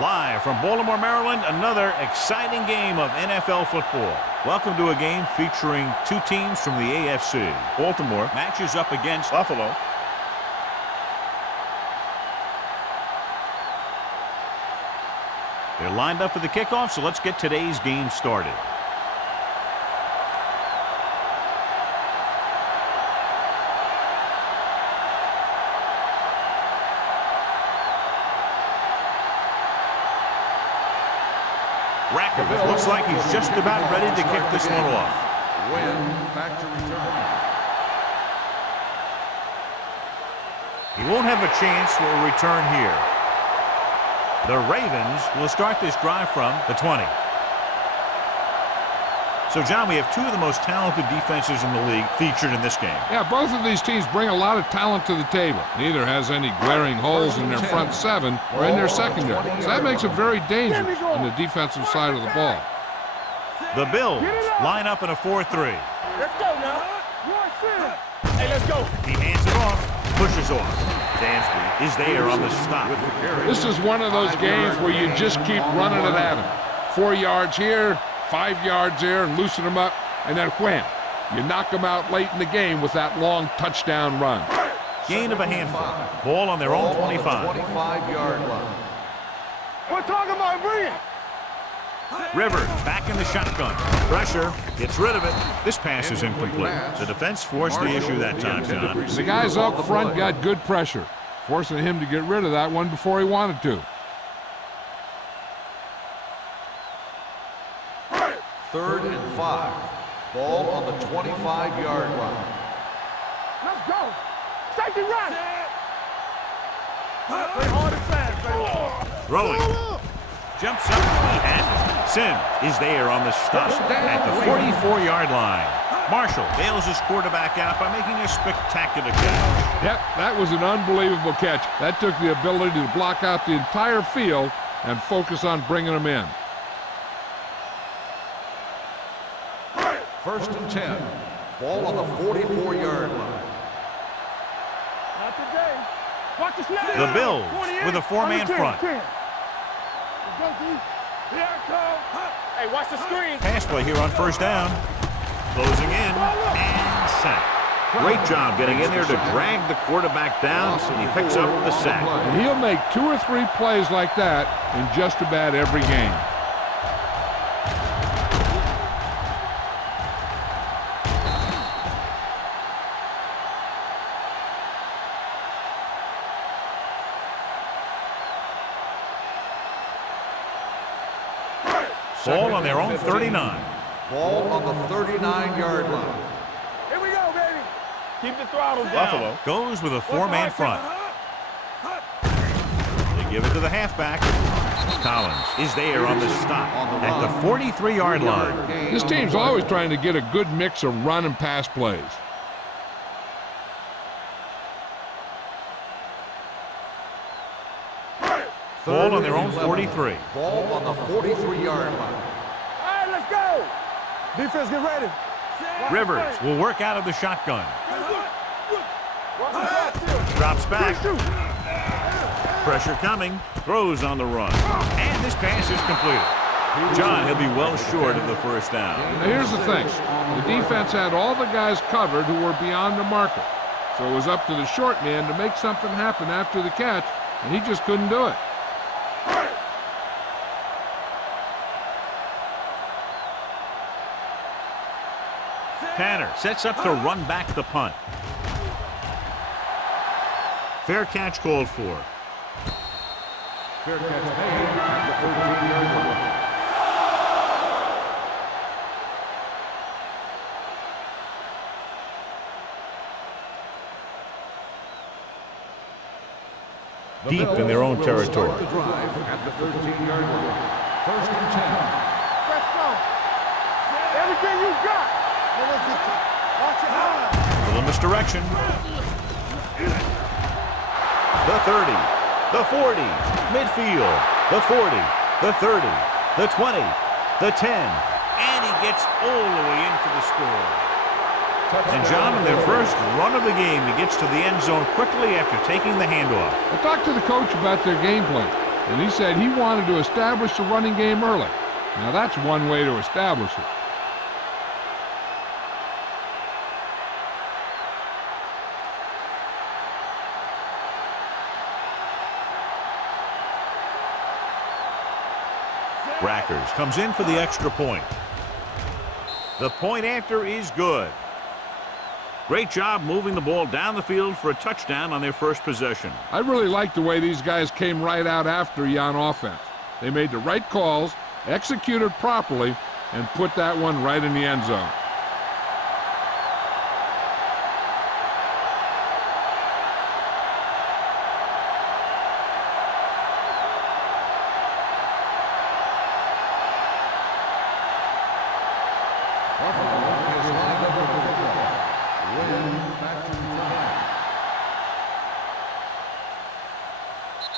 Live from Baltimore, Maryland, another exciting game of NFL football. Welcome to a game featuring two teams from the AFC. Baltimore matches up against Buffalo. They're lined up for the kickoff, so let's get today's game started. Looks like he's just about ready to kick this one off. Back to return. He won't have a chance for a return here. The Ravens will start this drive from the 20. So, John, we have two of the most talented defenses in the league featured in this game. Yeah, both of these teams bring a lot of talent to the table. Neither has any glaring holes in their front seven or in their secondary. So that makes it very dangerous on the defensive side of the ball. The Bills line up in a 4-3. Let's go now. Hey, let's go. He hands it off, pushes off. Dansby is there on the stop. This is one of those games where you just keep running it at him. 4 yards here, 5 yards there, and loosen them up, and then wham. You knock them out late in the game with that long touchdown run. Gain of a handful. Ball on their own 25. 25-yard line. We're talking about brilliant. Rivers back in the shotgun. Pressure. Gets rid of it. This pass is incomplete. The defense forced the issue that time, John. The guys up front got good pressure, forcing him to get rid of that one before he wanted to. 3rd and 5. Ball on the 25-yard line. Let's go. Safety run. Play hard and fast, baby. Throwing. Jumps up. He has it. Sims is there on the stop at the 44-yard line. Marshall bails his quarterback out by making a spectacular catch. Yep, that was an unbelievable catch. That took the ability to block out the entire field and focus on bringing them in. 1st and 10. Ball on the 44-yard line. Not today. Watch the snap. The Bills with a four-man front. Here I come. Hey, watch the screen. Pass play here on 1st down. Closing in and sack. Great job getting in there to drag the quarterback down, and he picks up the sack. And he'll make 2 or 3 plays like that in just about every game. Ball on their own 39. Ball on the 39-yard line. Here we go, baby. Keep the throttle down. Buffalo goes with a four-man front. They give it to the halfback. Collins is there on the stop at the 43-yard line. This team's always trying to get a good mix of run and pass plays. Ball on their own 43. Ball on the 43-yard line. All right, let's go. Defense, get ready. Rivers will work out of the shotgun. Drops back. Pressure coming. Throws on the run. And this pass is completed. John, he'll be well short of the 1st down. Now here's the thing. The defense had all the guys covered who were beyond the marker. So it was up to the short man to make something happen after the catch, and he just couldn't do it. Tanner sets up to run back the punt. Fair catch called for. Fair catch made at the 13-yard line. Deep in their own territory. The drive at the 13-yard line. 1st and 10. Let's go. Everything you got. Watch it hard. Little misdirection. The 30, the 40, midfield, the 40, the 30, the 20, the 10, and he gets all the way into the score. And John, in their first run of the game, he gets to the end zone quickly after taking the handoff. I talked to the coach about their game plan. and he said he wanted to establish the running game early. Now that's one way to establish it. Rackers comes in for the extra point. The point after is good. Great job moving the ball down the field for a touchdown on their first possession. I really like the way these guys came right out after you on offense. They made the right calls, executed properly, and put that one right in the end zone.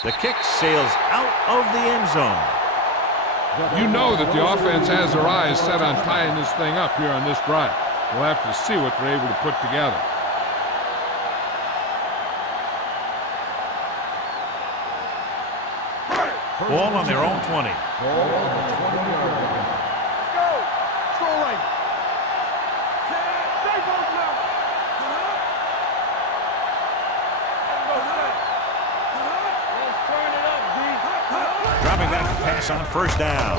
The kick sails out of the end zone. You know that the offense has their eyes set on tying this thing up here on this drive. We'll have to see what they're able to put together. Ball on their own 20. Ball on the 20-yard line. Let's go. Control right. Stay close now. Let's turn it up, D. Dropping back to pass on first down.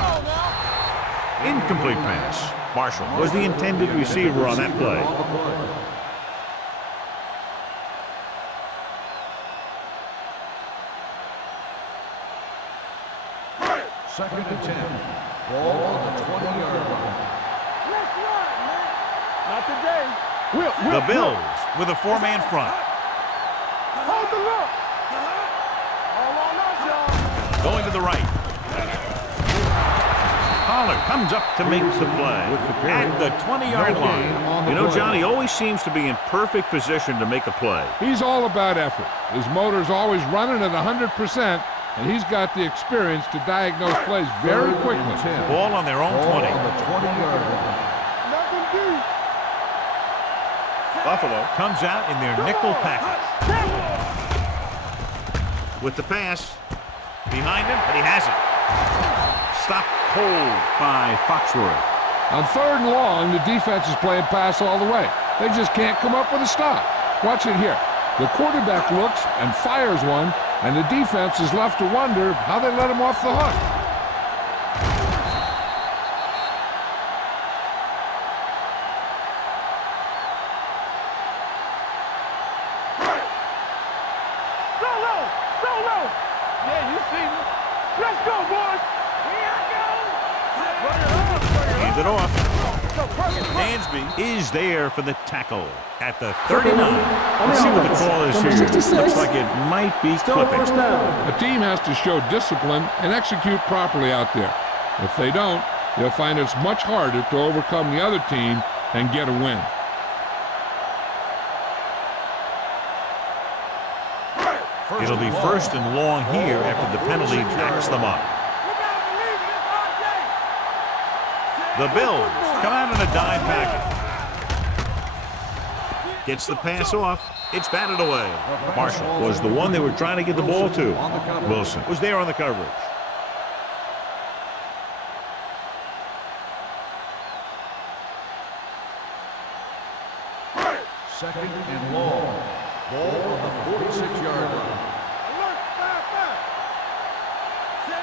Incomplete pass. Marshall was the intended receiver on that play. Second and 10. Ball on the 20-yard line. Let's run, man. Not today. The Bills with a four-man front. Hold the look. All on us, y'all. Going to the right. Pollard comes up to make the play at the 20-yard line. You know, Johnny always seems to be in perfect position to make a play. He's all about effort. His motor's always running at 100%, and he's got the experience to diagnose plays very quickly. Ball on their own 20. On the 20-yard line. Nothing deep. Buffalo comes out in their nickel package. With the pass. Behind him, but he has it. Stopped cold by Foxworth. On third and long, the defense is playing pass all the way. They just can't come up with a stop. Watch it here. The quarterback looks and fires one, and the defense is left to wonder how they let him off the hook. Solo. Yeah, you see me. Let's go, boys. Here I go. Hand it off. Dansby is there for the tackle at the 39. Let's see what the call is here. Looks like it might be clipping. A team has to show discipline and execute properly out there. If they don't, they'll find it's much harder to overcome the other team and get a win. It'll be first and long here after the penalty backs them up. The Bills come out in a dime package. Gets the pass off. It's batted away. Marshall was the one they were trying to get the ball to. Wilson was there on the coverage. Second and long. Ball on the 46-yard line.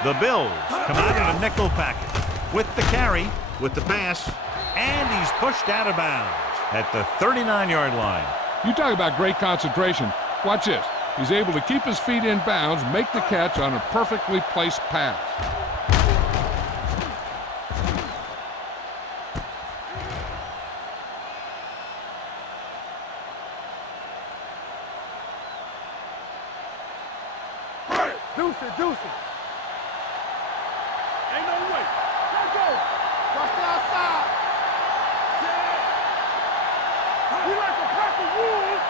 The Bills come out in a nickel package with the carry, with the pass, and he's pushed out of bounds at the 39-yard line. You talk about great concentration. Watch this. He's able to keep his feet in bounds, make the catch on a perfectly placed pass. Deuce it. Ain't no way. Let's go. Watch the outside. We like to pack the wolves.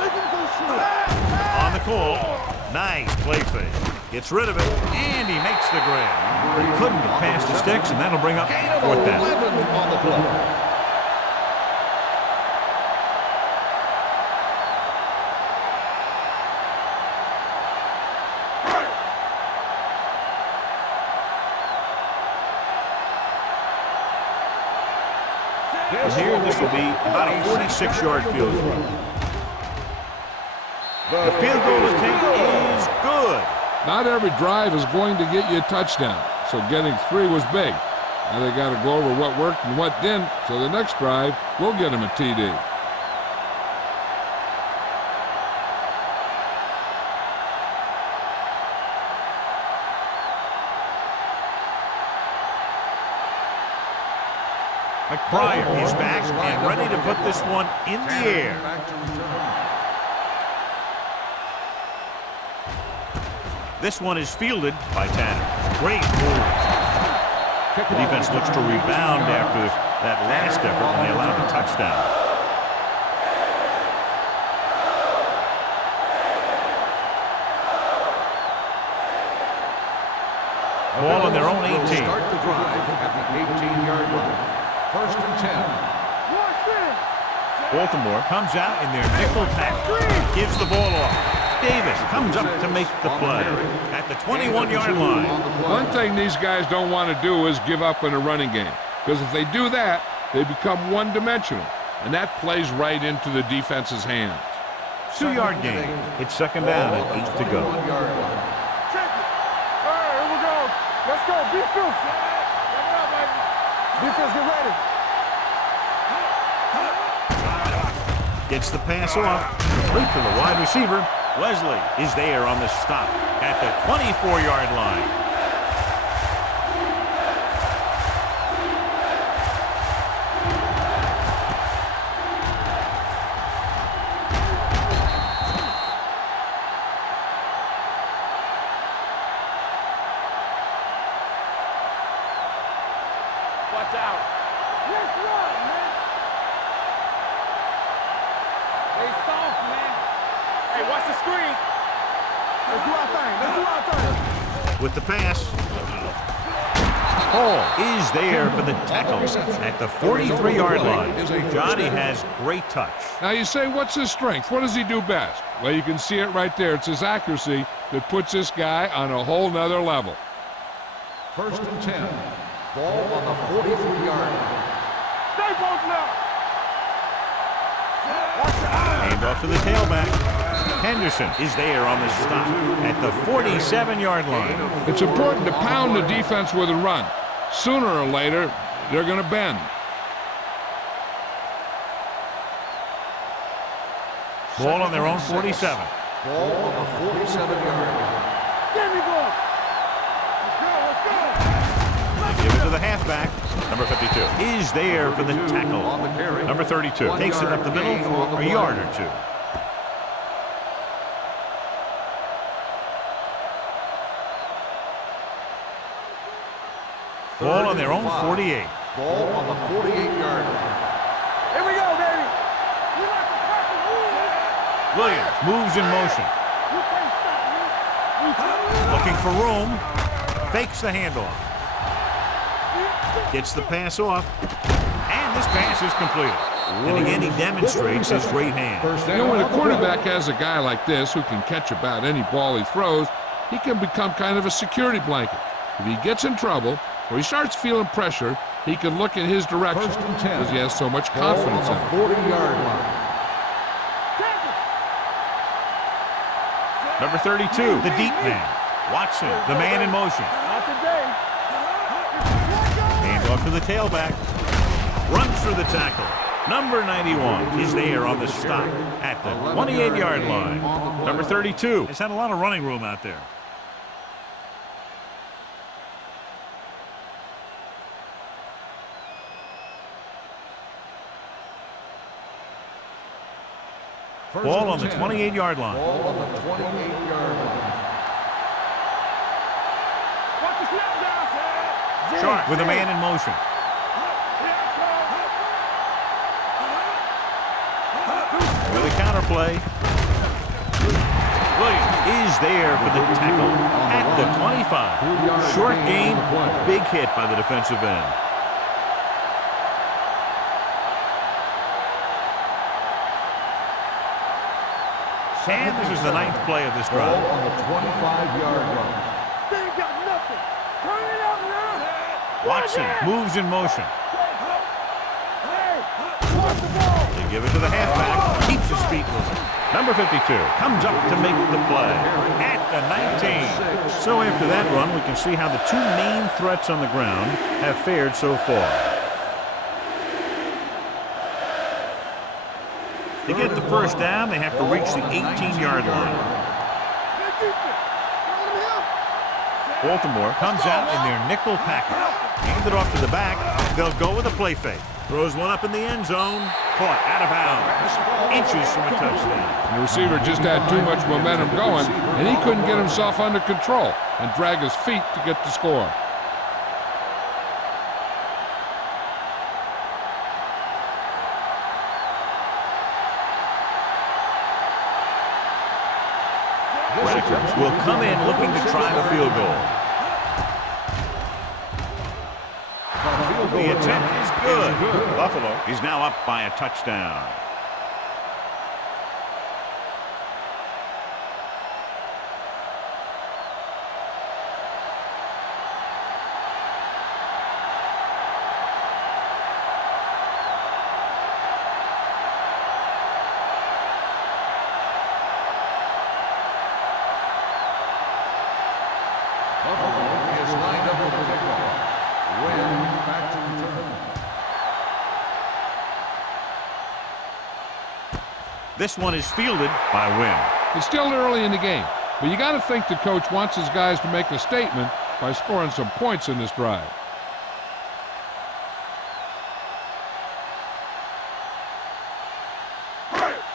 Make him go shoot. On the call. Nice play fake. Gets rid of it, and he makes the grab. He couldn't get past the sticks, and that'll bring up fourth down. 11 on the play. here. This will be about a 46-yard field goal. The field goal attempt is good. Not every drive is going to get you a touchdown, so getting 3 was big. Now they got to go over what worked and what didn't, so the next drive will get them a TD. McBride is back and ready to put this one in the air. This one is fielded by Tanner. Great move. The defense looks to rebound after that last effort when they allowed the touchdown. Ball on their own 18. Start the drive at the 18-yard line. 1st and 10. Baltimore comes out in their nickel pack. Gives the ball off. Davis comes up to make the play at the 21-yard line. One thing these guys don't want to do is give up in a running game, because if they do that, they become one-dimensional, and that plays right into the defense's hands. 2-yard gain. It's 2nd down and 8 to go. Check it. All right, here we go. Let's go. Defense. Check it out, baby. Defense, get ready. Gets the pass off. Complete to the wide receiver. Wesley is there on the stop at the 24-yard line. Watch out. Let's run, man. They soft, man. Hey, watch the screen. Let's do our thing. Let's do our thing. With the pass. Hall is there for the tackle at the 43-yard line. Johnny has great touch. Now you say, what's his strength? What does he do best? Well, you can see it right there. It's his accuracy that puts this guy on a whole nother level. 1st and 10. Ball on the 43-yard line. Stay both now. Hand off to the tailback. Henderson is there on the stop at the 47-yard line. It's important to pound the defense with a run. Sooner or later, they're going to bend. Ball on their own 47. Ball on the 47-yard line. Get me going. Let's go. They give it to the halfback. Number 52 is there for the tackle. Number 32 takes it up the middle for a yard or two. Ball on their own 48. Ball on the 48-yard line. Here we go, baby. We like to tackle rules. Williams moves in motion. You can't stop me. Looking for room. Fakes the handoff. Gets the pass off. And this pass is completed. And again, he demonstrates his great hand. You know, when a quarterback has a guy like this who can catch about any ball he throws, he can become kind of a security blanket. If he gets in trouble or he starts feeling pressure, he can look in his direction because he has so much confidence in it. 40-yard line. Number 32, the deep man. Watson, the man in motion. Not today. Hand off to the tailback. Runs through the tackle. Number 91 is there on the stop at the 28-yard line. Number 32 has had a lot of running room out there. Ball on the 28-yard line. Ball on the 28-yard line. Watch the snap down, Sam. Sharp with a man in motion. With a counterplay. Williams is there for the tackle at the 25. Short gain, big hit by the defensive end. And this is the 9th play of this drive. Ball on the 25-yard line. They ain't got nothing. Turn it up now. Watson moves in motion. Hey, give it to the halfback. Keeps his feet moving. Number 52 comes up to make the play at the 19. So after that run, we can see how the two main threats on the ground have fared so far. To get the first down, they have to reach the 18-yard line. Baltimore comes out in their nickel package. Hand it off to the back. They'll go with a play fake. Throws one up in the end zone. Caught out of bounds. Inches from a touchdown. The receiver just had too much momentum going, and he couldn't get himself under control and drag his feet to get the score. Reddickers will come in looking to try the field goal. The attempt is good. Buffalo is now up by a touchdown. This one is fielded by Wynn. It's still early in the game, but you got to think the coach wants his guys to make a statement by scoring some points in this drive.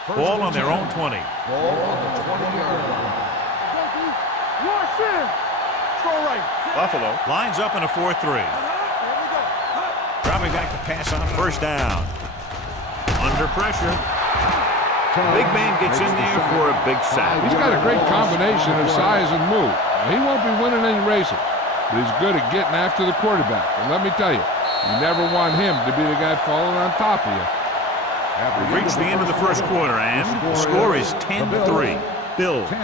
Ball on their own 20. Ball on the 20-yard line. Buffalo lines up in a 4-3. Dropping back to pass on first down. Under pressure. Big man gets in there for a big sack. He's got a great combination of size and move. Now, he won't be winning any races, but he's good at getting after the quarterback. And let me tell you, you never want him to be the guy falling on top of you. We've reached the end of the first quarter, and the score is 10-3. Bills. 10,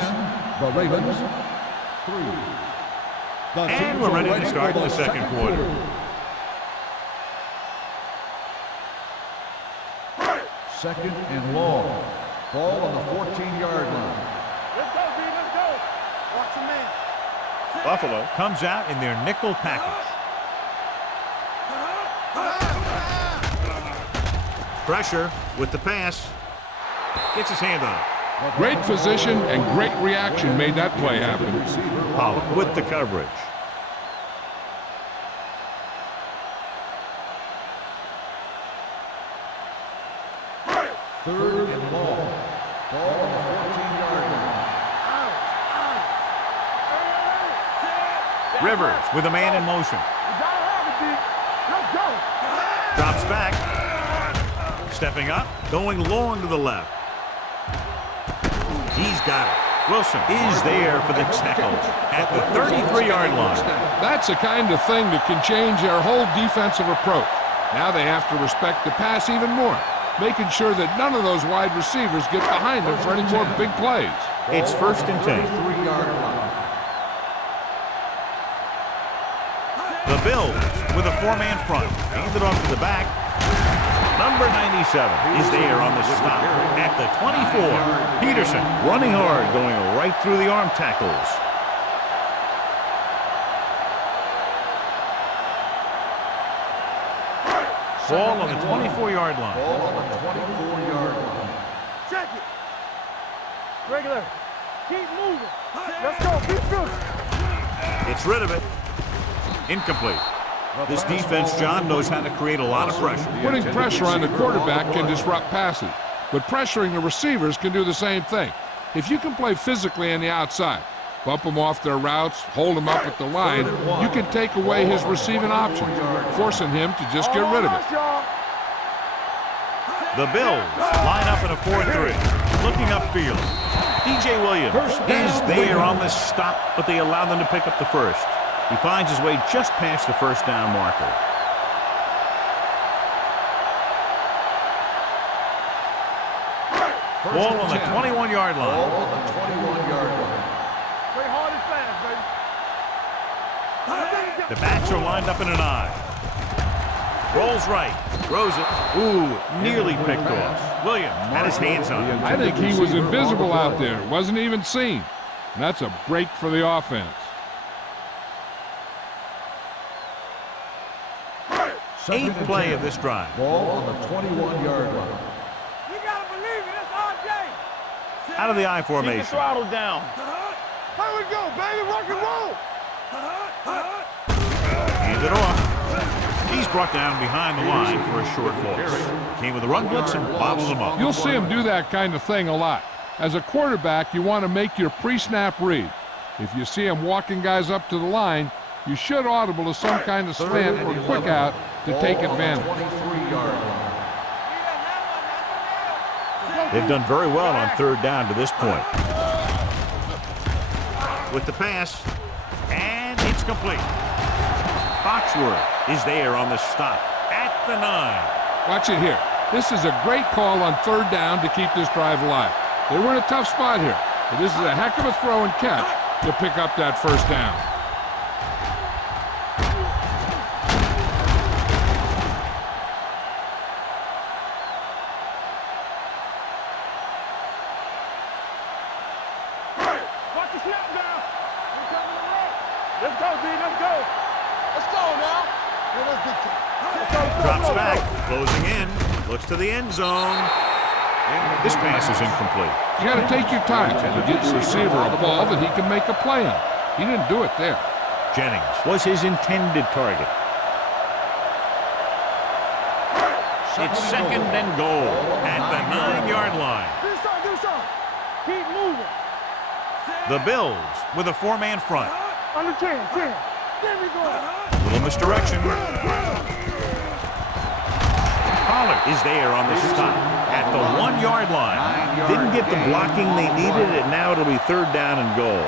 the Ravens, 3. And we're ready to start the second quarter. Second and long. Ball on the 14-yard line. Let's go, B. Let's go. Watch your man. Buffalo comes out in their nickel package. Pressure with the pass. Gets his hand on it. Great position and great reaction made that play happen. Pollard with the coverage. Third and long. Ball on the 14-yard line. Rivers with a man in motion. Let's go. Drops back. Stepping up. Going long to the left. He's got it. Wilson is there for the tackle at the 33-yard line. That's the kind of thing that can change their whole defensive approach. Now they have to respect the pass even more, making sure that none of those wide receivers get behind them for any more big plays. It's first and 10. 3-yard line. The Bills with a four-man front. Handed off to the back. Number 97 is there on the stop at the 24. Peterson running hard, going right through the arm tackles. Ball on the 24-yard line. Ball on the 24-yard line. Check it. Regular. Keep moving. Let's go. Keep shooting. It's rid of it. Incomplete. This defense, John, knows how to create a lot of pressure. Putting pressure on the quarterback can disrupt passes, but pressuring the receivers can do the same thing. If you can play physically on the outside, bump them off their routes, hold them up at the line, you can take away his receiving options, forcing him to just get rid of it. The Bills line up in a 4-3, looking upfield. DJ Williams is there on the stop, but they allow them to pick up the first. He finds his way just past the first down marker. Ball on the 21-yard line. Ball on the 21-yard line. Play hard and fast, baby. The backs are lined up in an I. Rolls right. Throws it. Ooh, nearly picked off. Williams had his hands on it. I think he was invisible out there. Wasn't even seen. And that's a break for the offense. Eighth play of this drive. Ball on the 21-yard line. You gotta believe it. That's RJ. Out of the I Keep the formation. throttle down. Here we go, baby. Rock and roll. Hand it off. He's brought down behind the line for a short loss. Came with a run blitz and bobbled him up. You'll see him do that kind of thing a lot. As a quarterback, you want to make your pre-snap read. If you see him walking guys up to the line, you should audible to some kind of slant or quick out to take advantage. 23-yard line. They've done very well on third down to this point. With the pass, and it's complete. Foxworth is there on the stop at the 9. Watch it here. This is a great call on third down to keep this drive alive. They were in a tough spot here, but this is a heck of a throw and catch to pick up that first down. Watch the snap down. We're coming to roll. Let's go, D. Let's go. Let's go now. Yeah, let's get to it. Drops back, closing in, looks to the end zone. And this pass is incomplete. You got to take your time to get the receiver a ball that he can make a play on. He didn't do it there. Jennings was his intended target. It's second and goal at the 9-yard line. Do something. Keep moving. The Bills with a 4-man front. Under 10. There we go. Little misdirection. Pollard is there on the stop at the 1-yard line. Didn't get the blocking they needed, and now it'll be third down and goal.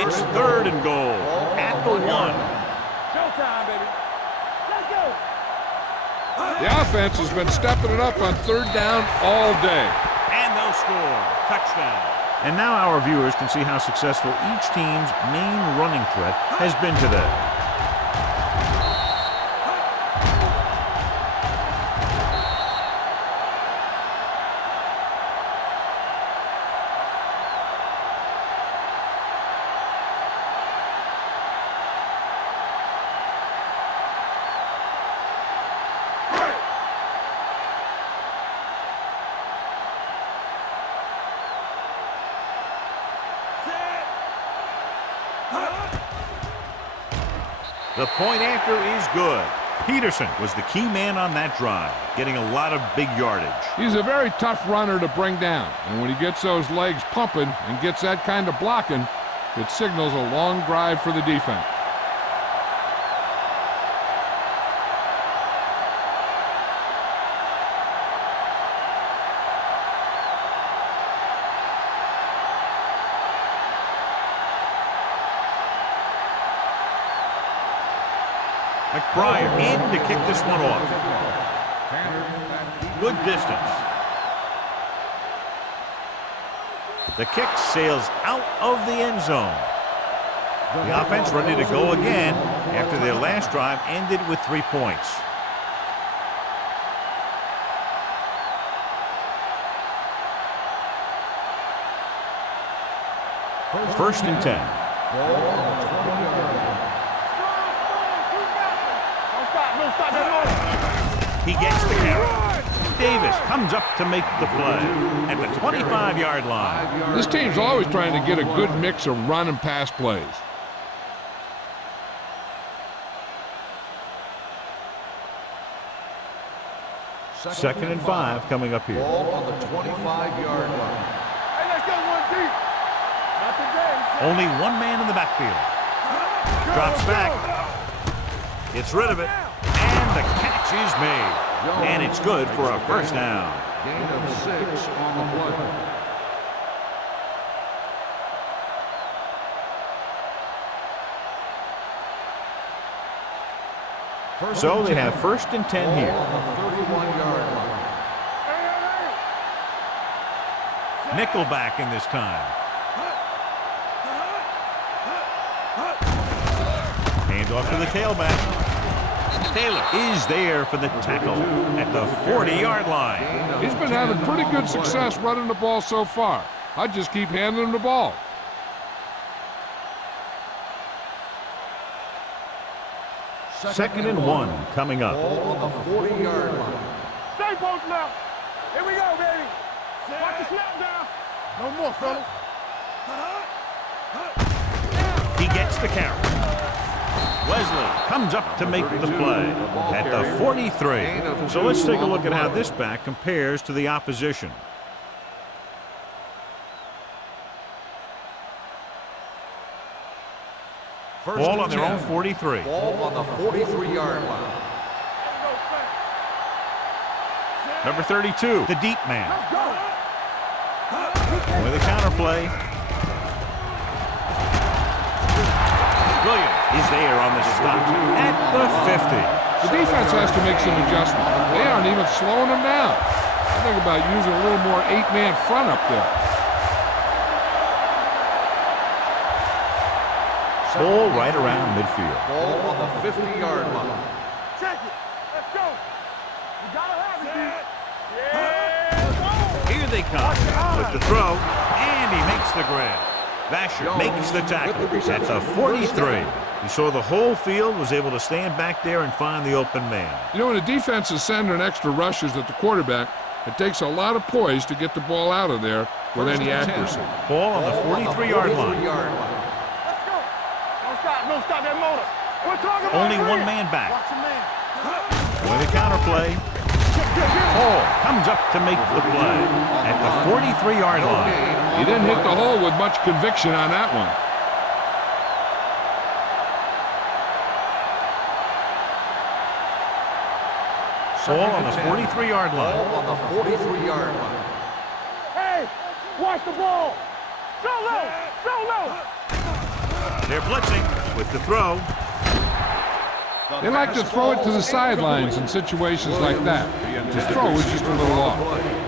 It's third and goal at the 1. Showtime, baby. Let's go. The offense has been stepping it up on third down all day. And they'll score. Touchdown. And now our viewers can see how successful each team's main running threat has been today. The point after is good. Peterson was the key man on that drive, getting a lot of big yardage. He's a very tough runner to bring down, and when he gets those legs pumping and gets that kind of blocking, it signals a long drive for the defense. McBride in to kick this one off. Good distance. The kick sails out of the end zone. The offense ready to go again after their last drive ended with 3 points. First and 10. He gets the carry. Davis comes up to make the play at the 25-yard line. This team's always trying to get a good mix of run and pass plays. Second and 5 coming up here. Ball on the 25-yard line. Hey, let's go one deep. Not today. Only one man in the backfield. Drops back. Gets rid of it. And the catch is made. And it's good for a first down. Gain of 6 on the play. So they have first and 10 here. On the 31-yard line. Nickelback in this time. Off to the tailback. Taylor is there for the tackle at the 40-yard line. He's been having pretty good success running the ball so far. I just keep handing him the ball. Second and 1 coming up. Ball on the 40-yard line. Stay post now. Here we go, baby. Watch the snap down. No more, fellas. He gets the carry. Wesley comes up to make the play at the 43. So let's take a look at how this back compares to the opposition. Ball on their own 43. Ball on the 43-yard line. Number 32, the deep man. With a counter play. Williams is there on the stop at the 50. The defense has to make some adjustments. They aren't even slowing them down. I think about using a little more 8-man front up there. Ball right around midfield. Ball on the 50-yard line. Check it. Let's go. You gotta have it, dude. Yeah. Here they come with the throw, and he makes the grab. Vasher makes the tackle at the 43. He saw the whole field, was able to stand back there and find the open man. You know, when the defense is sending extra rushers at the quarterback, it takes a lot of poise to get the ball out of there with any accuracy. Ball on the 43-yard line. Let's go. Don't stop that motor. We're talking about Only one man back. Watch your man. With a counter play. Hall comes up to make the play at the 43-yard line. He didn't hit the hole with much conviction on that one. Ball on the 43-yard line. Ball on the 43-yard line. Hey, watch the ball. So low. They're blitzing with the throw. They like to throw it to the sidelines in situations like that. The throw is just a little off.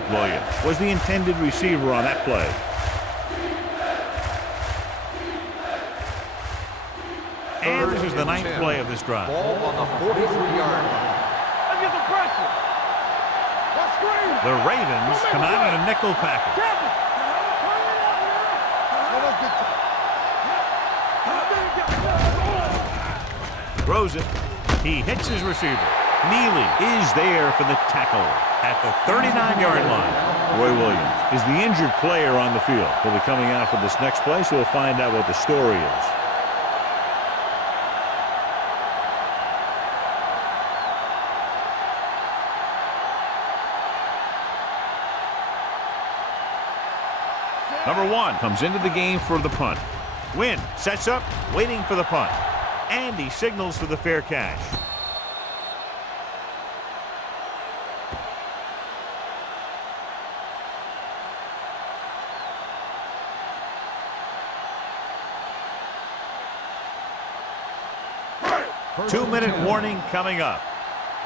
Williams was the intended receiver on that play. And this is the 9th play of this drive. Ball on the 43-yard line. Let's get some pressure. Let's screen. The Ravens come out in a nickel package. Throws it. He hits his receiver. Neely is there for the tackle at the 39-yard line. Roy Williams is the injured player on the field. He'll be coming out for this next play, so we'll find out what the story is. Number 1 comes into the game for the punt. Wynn sets up, waiting for the punt. And he signals for the fair catch. Two-minute warning coming up.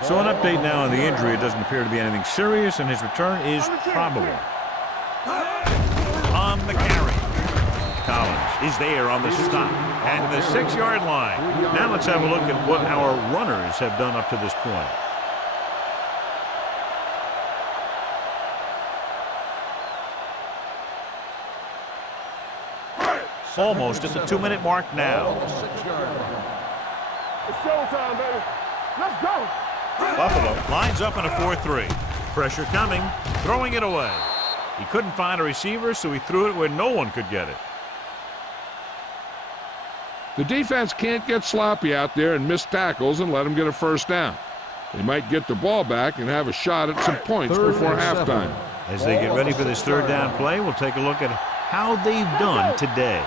So an update now on the injury. It doesn't appear to be anything serious, and his return is probable. On the carry. Collins is there on the stop at the 6-yard line. Now let's have a look at what our runners have done up to this point. Almost at the 2-minute mark now. It's showtime, baby. Let's go. Buffalo lines up in a 4-3. Pressure coming, throwing it away. He couldn't find a receiver, so he threw it where no one could get it. The defense can't get sloppy out there and miss tackles and let them get a first down. They might get the ball back and have a shot at some points before halftime. As they get ready for this third down play, we'll take a look at how they've done today.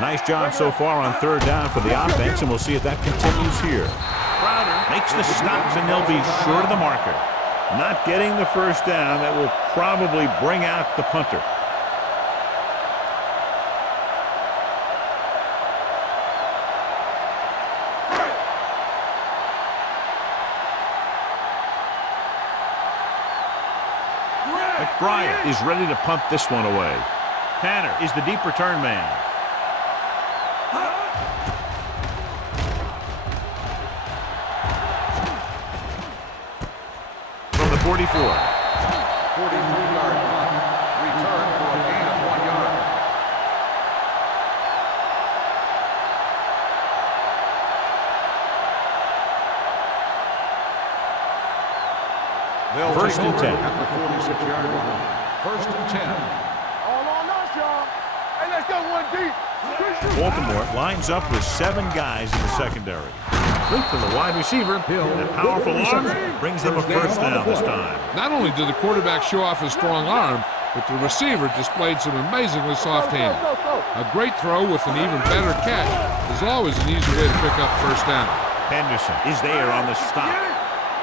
Nice job so far on third down for the offense, and we'll see if that continues here. Crowder makes the stops, and they'll be short of the marker. Not getting the first down, that will probably bring out the punter. McBride is ready to punt this one away. Tanner is the deep return man. 44. 43-yard punt. Return for a gain of 1 yard. They'll First take and over 10. at the 46-yard line. First and 10. All on us, y'all. Hey, let's go one deep. Baltimore lines up with 7 guys in the secondary. Complete to the wide receiver. And a powerful arm brings them a first down this time. Not only did the quarterback show off his strong arm, but the receiver displayed some amazingly soft handling. A great throw with an even better catch is always an easy way to pick up first down. Henderson is there on the stop.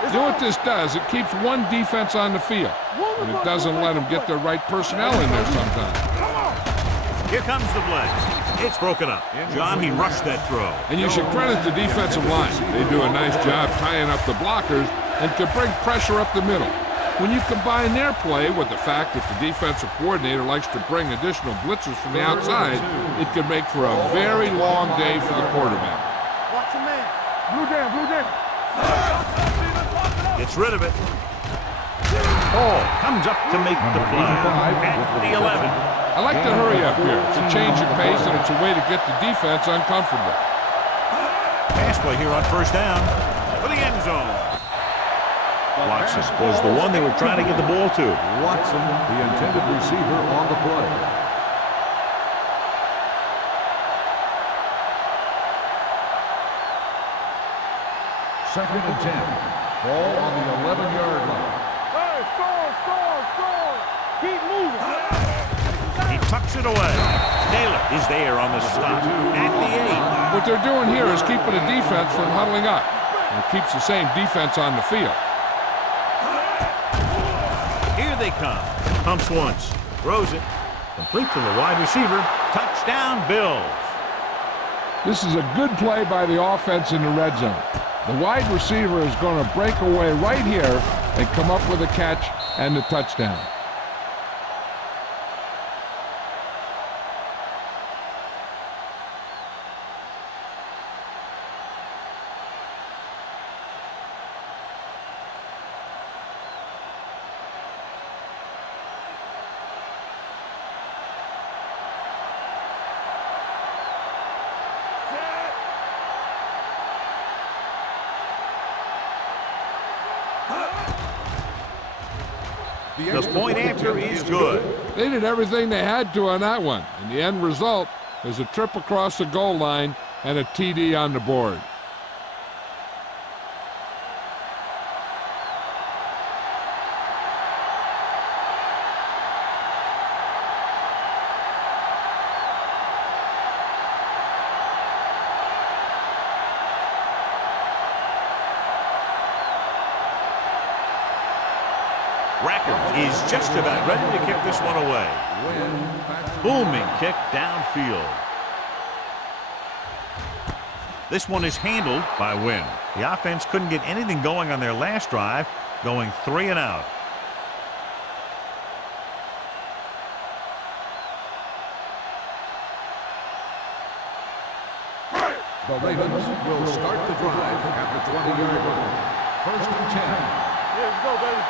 You know what this does? It keeps one defense on the field, and it doesn't let them get their right personnel in there sometimes. Here comes the blitz. It's broken up. John, he rushed that throw. And you should credit the defensive line. They do a nice job tying up the blockers and can bring pressure up the middle. When you combine their play with the fact that the defensive coordinator likes to bring additional blitzes from the outside, it can make for a very long day for the quarterback. Watch your man. Blue down, blue down. Gets rid of it. Hall comes up to make the play at the 11. I like to hurry up here. It's a change of pace, and it's a way to get the defense uncomfortable. Pass play here on first down for the end zone. Watson was the one they were trying to get the ball to. Watson, the intended receiver on the play. Second and 10. Ball on the 11-yard line. Hey, score. Keep moving. He tucks it away. Taylor is there on the stop at the 8. What they're doing here is keeping the defense from huddling up. And it keeps the same defense on the field. Here they come. Pumps once. Throws it. Complete to the wide receiver. Touchdown, Bills. This is a good play by the offense in the red zone. The wide receiver is going to break away right here and come up with a catch and the touchdown. The point after is good. They did everything they had to on that one, and the end result is a trip across the goal line and a TD on the board. Rackers is just about ready to kick this one away. Booming kick downfield. This one is handled by Wynn. The offense couldn't get anything going on their last drive, going 3 and out. The Ravens will start the drive at the 20-yard line. First and 10. Yeah, let's go, baby.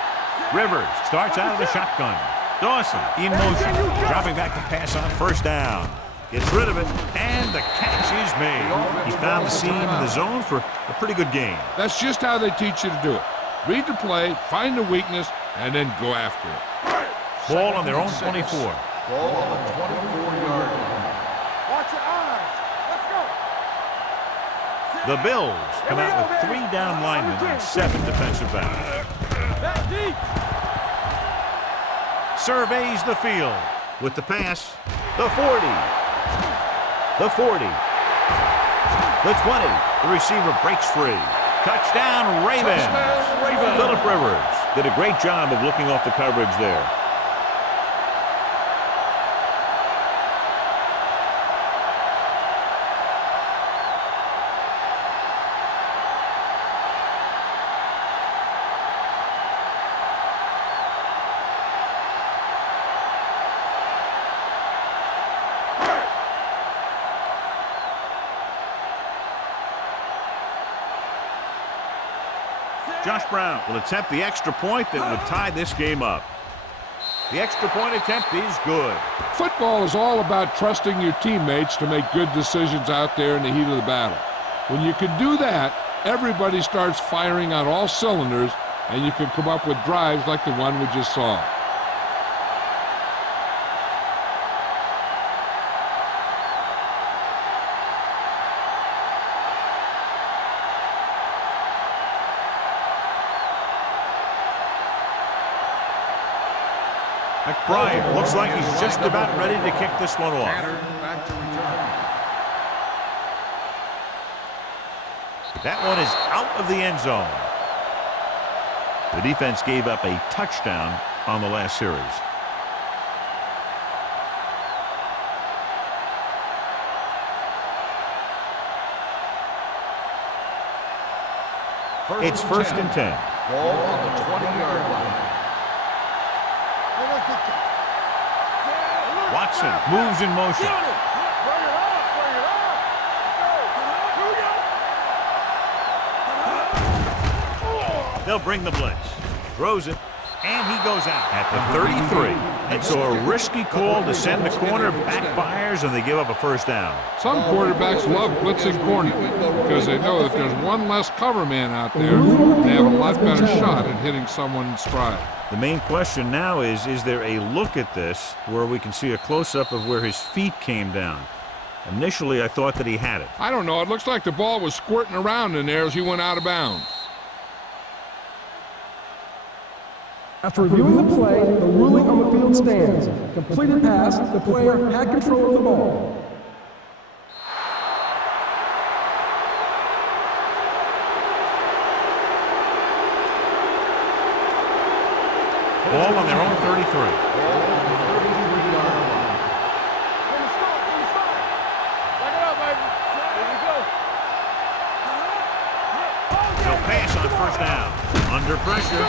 Rivers starts out of the shotgun. Dawson in motion, dropping back to pass on first down. Gets rid of it, and the catch is made. He found the seam in the zone for a pretty good game. That's just how they teach you to do it. Read the play, find the weakness, and then go after it. Ball on their own 24. Ball on the 24-yard line. Watch your eyes. Let's go. The Bills come out with 3 down linemen and 7 defensive backs. Back deep. Surveys the field with the pass. The 40. The 40. The 20. The receiver breaks free. Touchdown, Ravens. Phillip Rivers did a great job of looking off the coverage there. Josh Brown will attempt the extra point that would tie this game up. The extra point attempt is good. Football is all about trusting your teammates to make good decisions out there in the heat of the battle. When you can do that, everybody starts firing on all cylinders, and you can come up with drives like the one we just saw. McBride looks like he's just about ready to kick this one off. Back to return. That one is out of the end zone. The defense gave up a touchdown on the last series. It's first and 10. Ball on the 20-yard line. Watson moves in motion. They'll bring the blitz. Throws it, and he goes out at the 33. And so a risky call to send the corner backfires, and they give up a first down. Some quarterbacks love blitzing corner because they know that there's one less cover man out there. They have a lot better shot at hitting someone in stride. The main question now is there a look at this where we can see a close-up of where his feet came down? Initially, I thought that he had it. I don't know. It looks like the ball was squirting around in there as he went out of bounds. After reviewing the play, the ruling on the field stands. Completed pass, the player had control of the ball. Ball on their own 33. They'll pass on first down. Under pressure.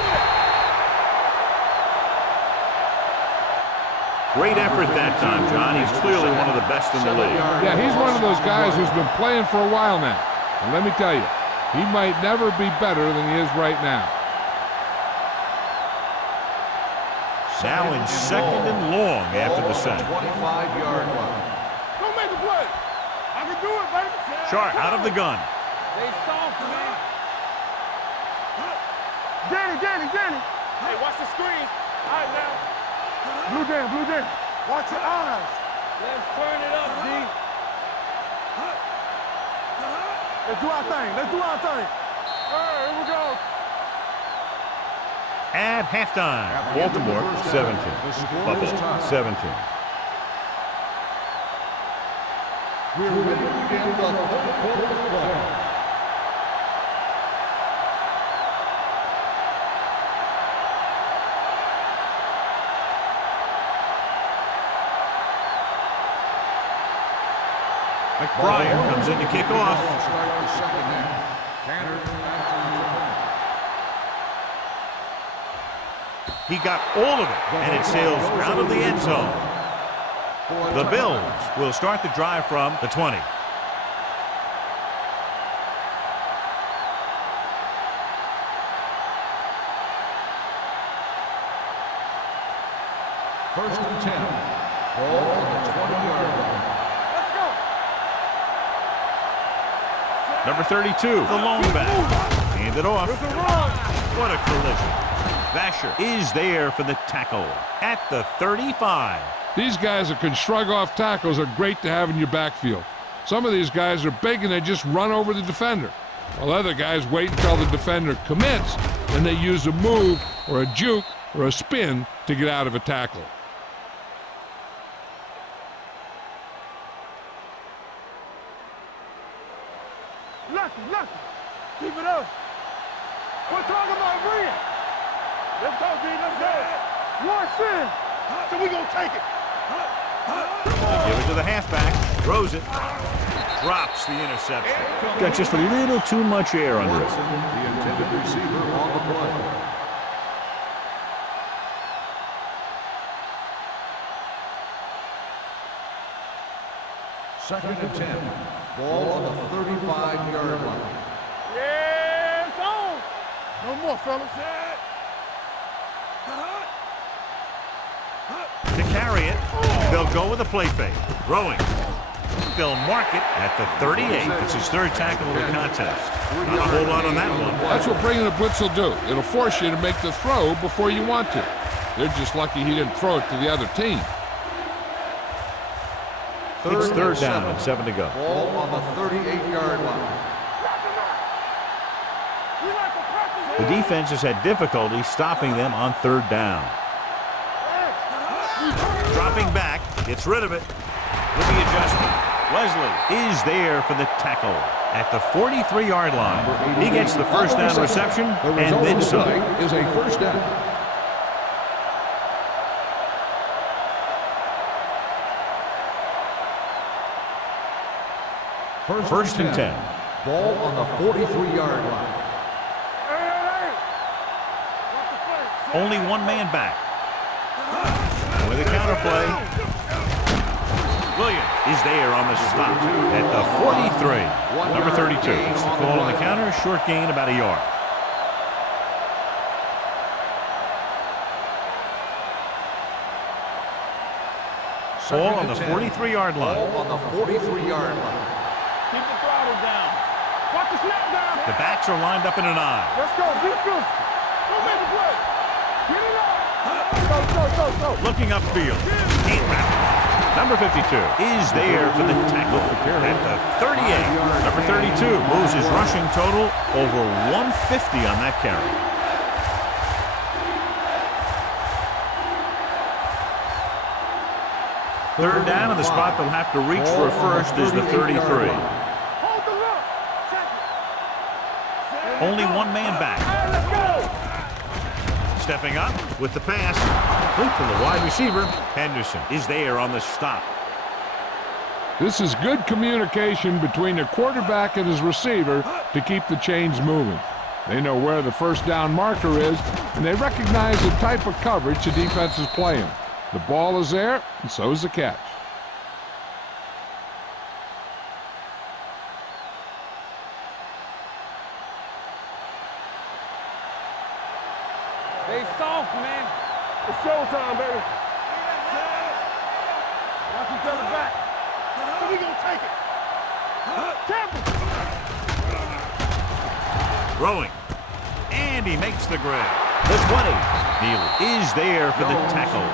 Great effort that time, John. He's clearly one of the best in the league. Yeah, he's one of those guys who's been playing for a while now. And let me tell you, he might never be better than he is right now. Now in second and long after the sack. 25-yard line. Don't make a play. I can do it, baby. Sharp out of the gun. They soft, man. Danny. Hey, watch the screen. All right, now. Blue Dan. Watch your eyes. Let's turn it up, D. Let's do our thing. All right, here we go. At halftime, Baltimore 17, Buffalo 17. We're ready to begin the fourth quarter of play. McBride comes in to kick off. Start the second half. Tanner back to return. He got all of it, and it sails out of the end zone. The Bills will start the drive from the 20. First and 10. Ball on the 20-yard line. Number 32, the lone back. Hand it off. What a collision. Vasher is there for the tackle at the 35. These guys that can shrug off tackles are great to have in your backfield. Some of these guys are big and they just run over the defender, while other guys wait until the defender commits and they use a move or a juke or a spin to get out of a tackle. Lucky. Keep it up. We're talking about Rhea. Let's go, D. Let's go. One sin. So we gonna take it. Give it to the halfback. Throws it. Drops the interception. Got just a little too much air under it. The intended receiver on the play. Second and 10. Ball on the 35-yard line. Yeah, it's on. No on, fellas. To carry it, they'll go with a play fake. Throwing. They'll mark it at the 38. It's his third tackle of the contest. Not a whole lot on that one. That's what bringing a blitz will do. It'll force you to make the throw before you want to. They're just lucky he didn't throw it to the other team. It's third down and 7 to go. Ball on the 38-yard line. The defense has had difficulty stopping them on third down. Dropping back, gets rid of it with the adjustment. Wesley is there for the tackle at the 43-yard line. He gets the first down reception and then some. Is a first down. First and 10. Ball on the 43-yard line. Only one man back. With a counter play. Williams is there on the stop at the 43. Number 32. It's the call on the counter. Short gain, about a yard. Ball on the 43-yard line. Ball on the 43-yard line. Keep the throttle down. Watch the snap down. The backs are lined up in an eye. Let's go. Defense. Don't make the play. Get it up. Go. Looking upfield. Can't wrap it. Number 52 is there for the tackle at the 38. Number 32 moves his rushing total over 150 on that carry. Third down, and the spot they'll have to reach for a first is the 33. Hold the look. Check it. Only one man back. Let's go. Stepping up with the pass. Complete to the wide receiver. Henderson is there on the stop. This is good communication between the quarterback and his receiver to keep the chains moving. They know where the first down marker is, and they recognize the type of coverage the defense is playing. The ball is there, and so is the catch. They soft, man. It's showtime, baby. Watch each other back. So we gonna take it. Temple. Throwing. And he makes the grab. The 20. Neely is there for the tackle.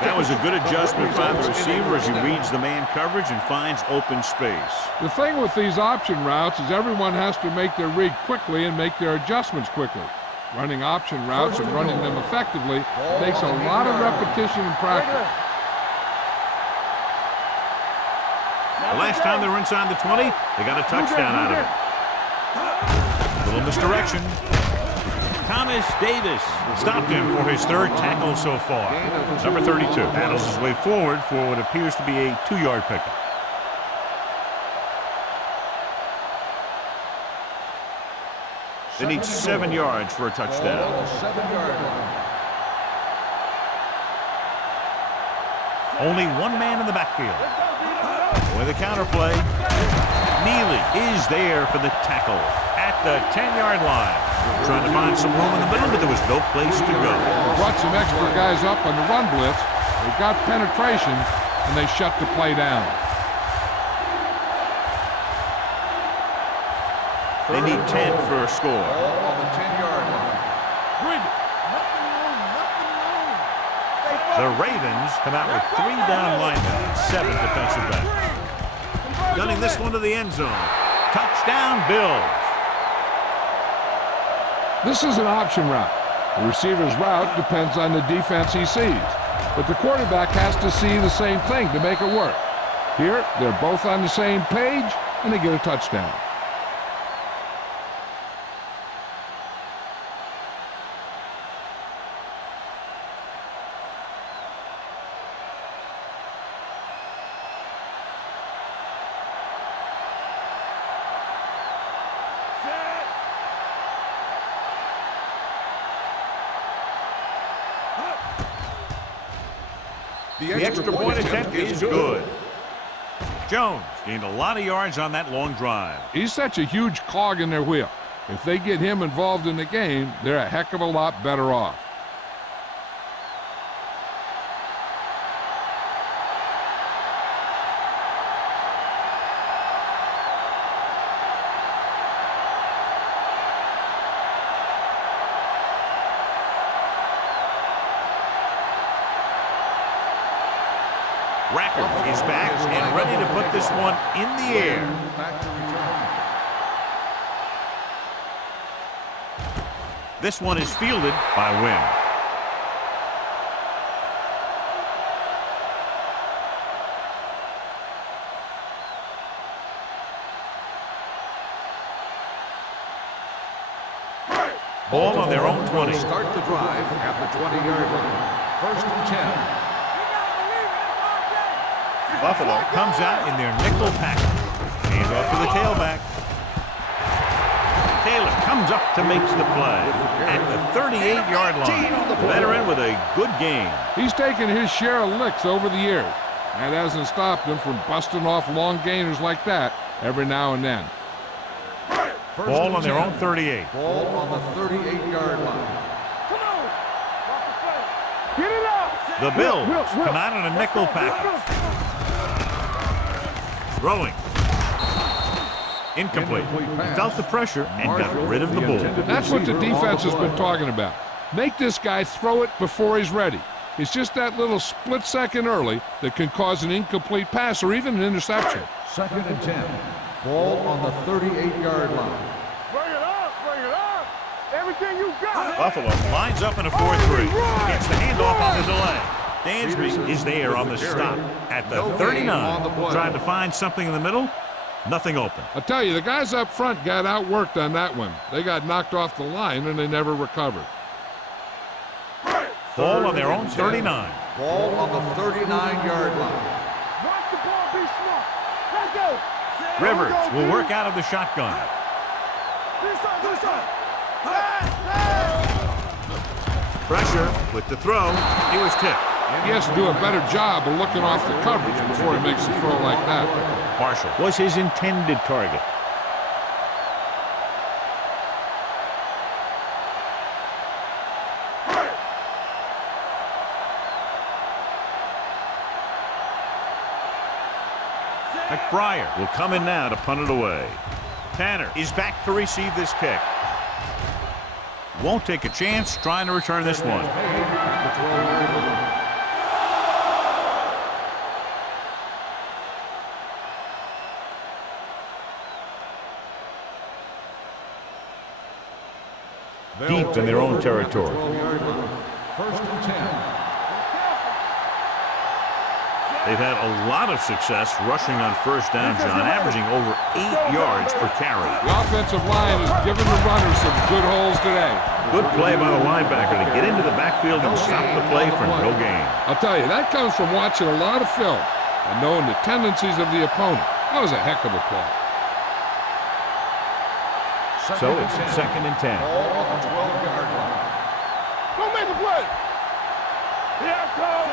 That was a good adjustment by the receiver as he reads the man coverage and finds open space. The thing with these option routes is everyone has to make their read quickly and make their adjustments quickly. Running option routes and running them effectively takes a lot of repetition and practice. The last time they were inside the 20, they got a touchdown out of it. A little misdirection. Thomas Davis stopped him for his third tackle so far. Number 32 battles his way forward for what appears to be a 2-yard pickup. They need 7 yards for a touchdown. Only one man in the backfield. With a counter play, Neely is there for the tackle at the 10-yard line. Trying to find some room in the middle, but there was no place to go. Brought some extra guys up on the run blitz. They've got penetration, and they shut the play down. They need 10 for a score. On the 10-yard line. The Ravens come out with 3 down linemen and 7 defensive backs. Gunning this one to the end zone. Touchdown, Bills. This is an option route. The receiver's route depends on the defense he sees, but the quarterback has to see the same thing to make it work. Here, they're both on the same page, and they get a touchdown. The extra point attempt is good. Jones gained a lot of yards on that long drive. He's such a huge cog in their wheel. If they get him involved in the game, they're a heck of a lot better off. Rackard is back and ready to put this one in the air. Back to return. This one is fielded by Wynn. Ball on their own 20. Start the drive at the 20-yard line. First and 10. Buffalo comes out in their nickel package. Hand off to the tailback. Taylor comes up to make the play at the 38-yard line. The veteran with a good game. He's taken his share of licks over the years. That hasn't stopped him from busting off long gainers like that every now and then. Ball on their own 38. Ball on the 38-yard line. Come on. Get it out. The Bills come out in a nickel package. Throwing. Incomplete. He felt the pressure and got rid of the ball. That's what the defense has been talking about. Make this guy throw it before he's ready. It's just that little split second early that can cause an incomplete pass or even an interception. Second and 10. Ball on the 38-yard line. Bring it up. Bring it up. Everything you got. Buffalo lines up in a 4-3. Gets the handoff on the delay. Dansby is there on the stop at the 39. Trying to find something in the middle. Nothing open. I'll tell you, the guys up front got outworked on that one. They got knocked off the line and they never recovered. Ball on their own 39. Ball on the 39-yard line. Watch the ball be smart. Let's go. Rivers will work out of the shotgun. This side. Pressure with the throw. He was tipped. He has to do a better job of looking off the coverage before he makes a throw like that. Marshall was his intended target. McBriar will come in now to punt it away. Tanner is back to receive this kick. Won't take a chance trying to return this one. Deep in their own territory. First and 10. They've had a lot of success rushing on first down, John, averaging over 8 yards per carry. The offensive line has given the runners some good holes today. Good play by the linebacker to get into the backfield and stop the play for no gain. I'll tell you, that comes from watching a lot of film and knowing the tendencies of the opponent. That was a heck of a play. So it's second and 10. Ball on the 12-yard line. Don't make a play. Here I come.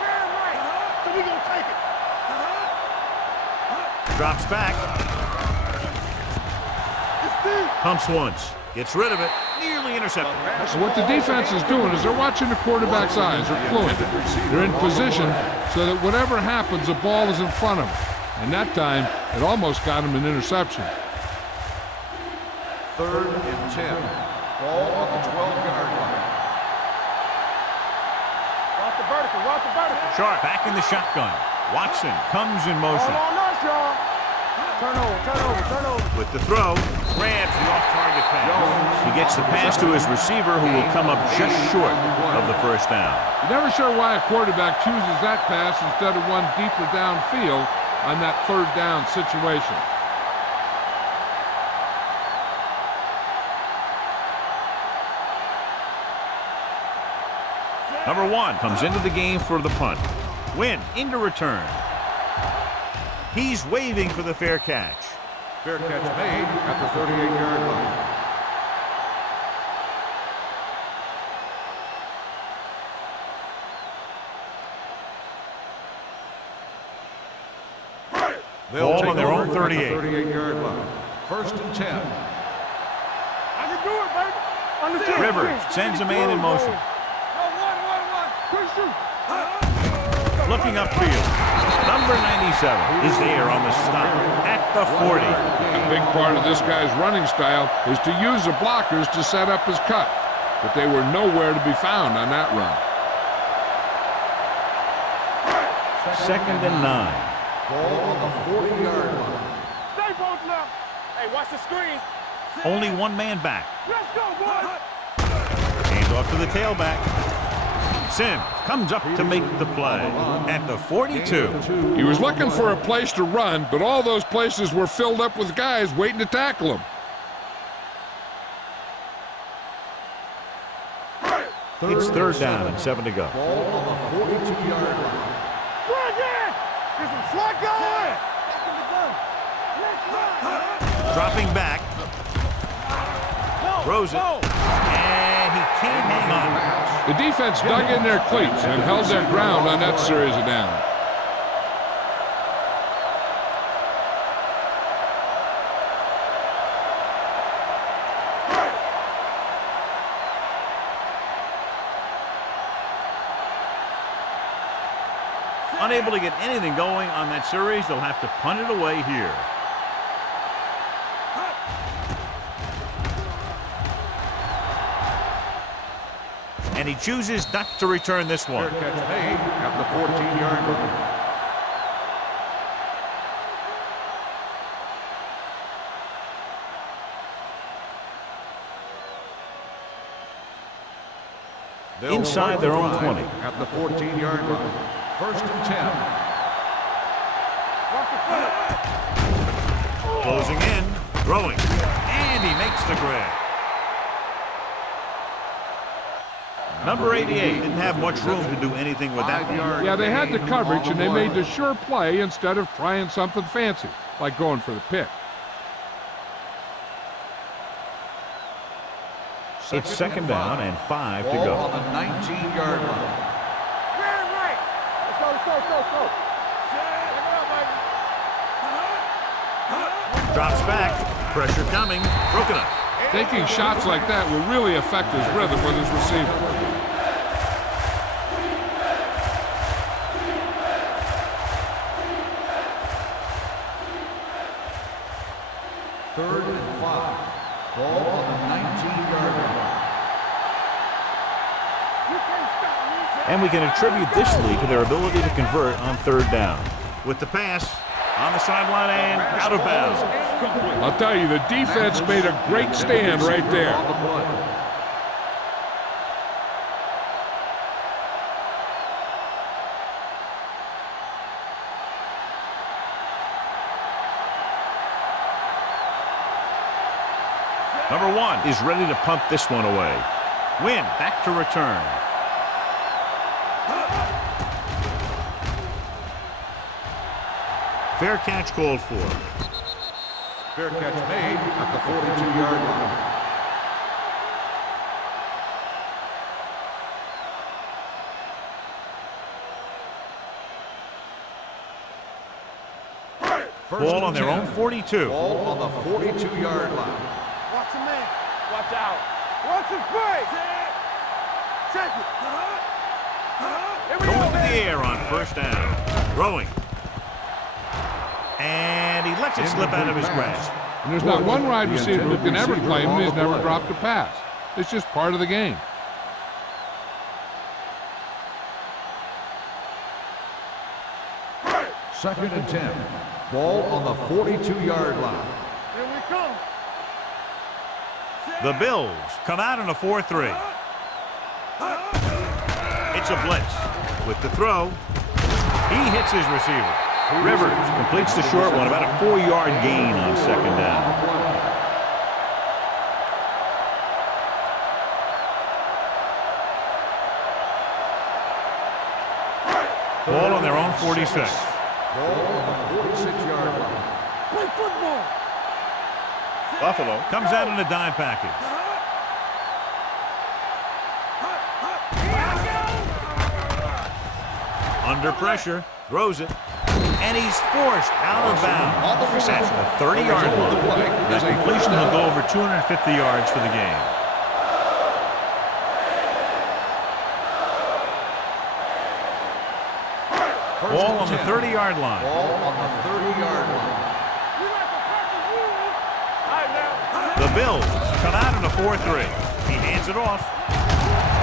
Man right. So we gonna take it. Drops back. Pumps once. Gets rid of it. Nearly intercepted. So what the defense is doing is they're watching the quarterback's eyes. They're fluent. They're in position so that whatever happens, the ball is in front of them. And that time, it almost got him an interception. Third and 10. Ball on the 12-yard line. Watch the vertical. Watch the vertical. Sharp back in the shotgun. Watson comes in motion. All on us, y'all. Turn over. With the throw, grabs the off-target pass. He gets the pass to his receiver, who will come up just short of the first down. You're never sure why a quarterback chooses that pass instead of one deeper downfield on that third down situation. Number 1 comes into the game for the punt. Wynn into return. He's waving for the fair catch. Fair catch made at the 38-yard line. Ball on their own 38. 38-yard line. First and 10. do it, baby. On the chin. Rivers sends a man in motion. Looking upfield. Number 97 is there on the stop at the 40. A big part of this guy's running style is to use the blockers to set up his cut, but they were nowhere to be found on that run. 2nd and 9. Ball on the 40-yard line. Stay both left. Hey, watch the screen. Only one man back. Let's go, boys. Hand off to the tailback. Sims comes up to make the play at the 42. He was looking for a place to run, but all those places were filled up with guys waiting to tackle him. It's 3rd down and 7 to go. Ball on the 42-yard line. Run again. Get some slot going. Dropping back. Throws it. And he can't hang on. The defense dug in their cleats and held their ground on that series of downs. Unable to get anything going on that series, they'll have to punt it away here. And he chooses not to return this one. Fair catch made at the 14-yard line. Inside their own 20. At the 14-yard line. 1st and 10. Closing in, throwing, and he makes the grab. Number 88 didn't have much room to do anything with that one. Yeah, they had the coverage, and they made the sure play instead of trying something fancy, like going for the pick. It's 2nd down and 5 to Ball go. on the 19-yard line. Right. Let's go. Drops back, pressure coming, broken up. Taking shots like that will really affect his rhythm with his receiver. Third and 5. Ball on the 19-yard line. And we can attribute this lead to their ability to convert on 3rd down. With the pass on the sideline and out of bounds. I'll tell you, the defense made a great stand right there. On the play. Number 1 is ready to punt this one away. Win back to return. Fair catch called for. Fair catch made at the 42-yard line. Ball on their own 42. Ball on the 42-yard line. Watch the man. Watch out. Watch the play. Check it. Here we Going go, to the man. air on 1st down. Throwing. And he lets it slip out of his grasp. And there's not one wide receiver who can ever claim he's never dropped a pass. It's just part of the game. Second and 10. Ball on the 42-yard line. Here we come. The Bills come out in a 4-3. It's a blitz. With the throw, he hits his receiver. Rivers completes the short one, about a 4-yard gain on 2nd down. Ball on their own 46. Ball on the 46-yard line. Play football. Buffalo comes out in a dime package. Under pressure, throws it. And he's forced out of bounds. On the reception, At the 30-yard the line. play That is a completion first will down. go over 250 yards for the game. Ball on the 30-yard line. Ball on the 30-yard line. The Bills come out in a 4-3. He hands it off.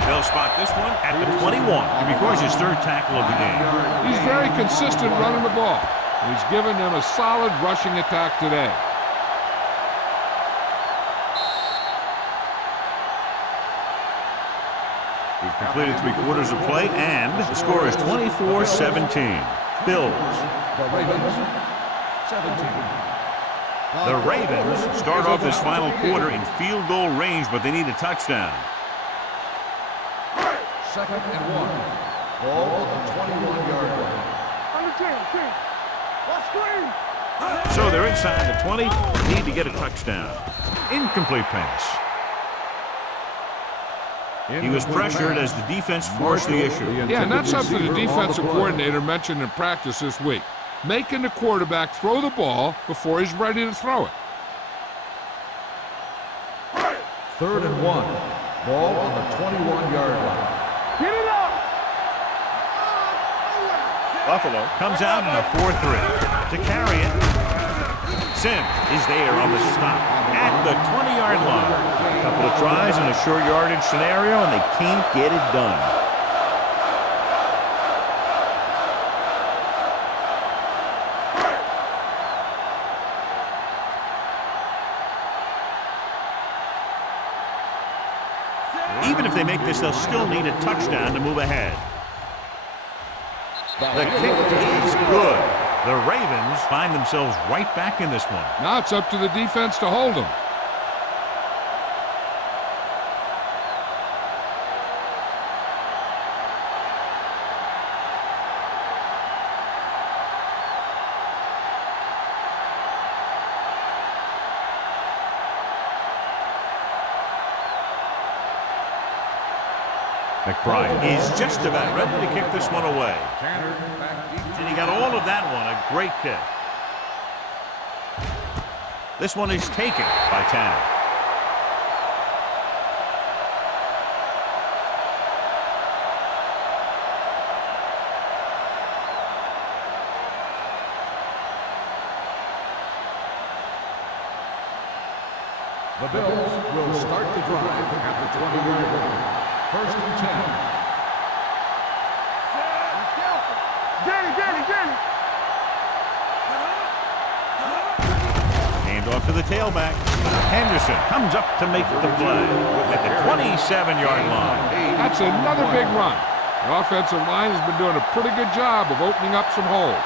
They'll spot this one at the 21. He records his third tackle of the game. He's very consistent running the ball. He's given them a solid rushing attack today. We've completed 3/4 of play, and the score is 24-17. Bills. The Ravens, 17. The Ravens start off this final quarter in field goal range, but they need a touchdown. 2nd and 1. Ball on the 21-yard line. So they're inside the 20, need to get a touchdown. Incomplete pass. He was pressured as the defense forced the issue. Yeah, and that's something the defensive coordinator mentioned in practice this week. Making the quarterback throw the ball before he's ready to throw it. 3rd and 1. Ball on the 21-yard line. Get it up! Buffalo comes out in a 4-3. To carry it, Sim is there on the stop at the 20-yard line. A couple of tries in a short yardage scenario, and they can't get it done. Even if they make this, they'll still need a touchdown to move ahead. The kick is good. The Ravens find themselves right back in this one. Now it's up to the defense to hold them. McBride is just about ready to kick this one away. And he got all of that one, a great kick. This one is taken by Tanner. The Bills will start the drive at the 20-yard line. 1st and 10. Hand off to the tailback. Henderson comes up to make the play at the 27-yard line. That's another big run. The offensive line has been doing a pretty good job of opening up some holes.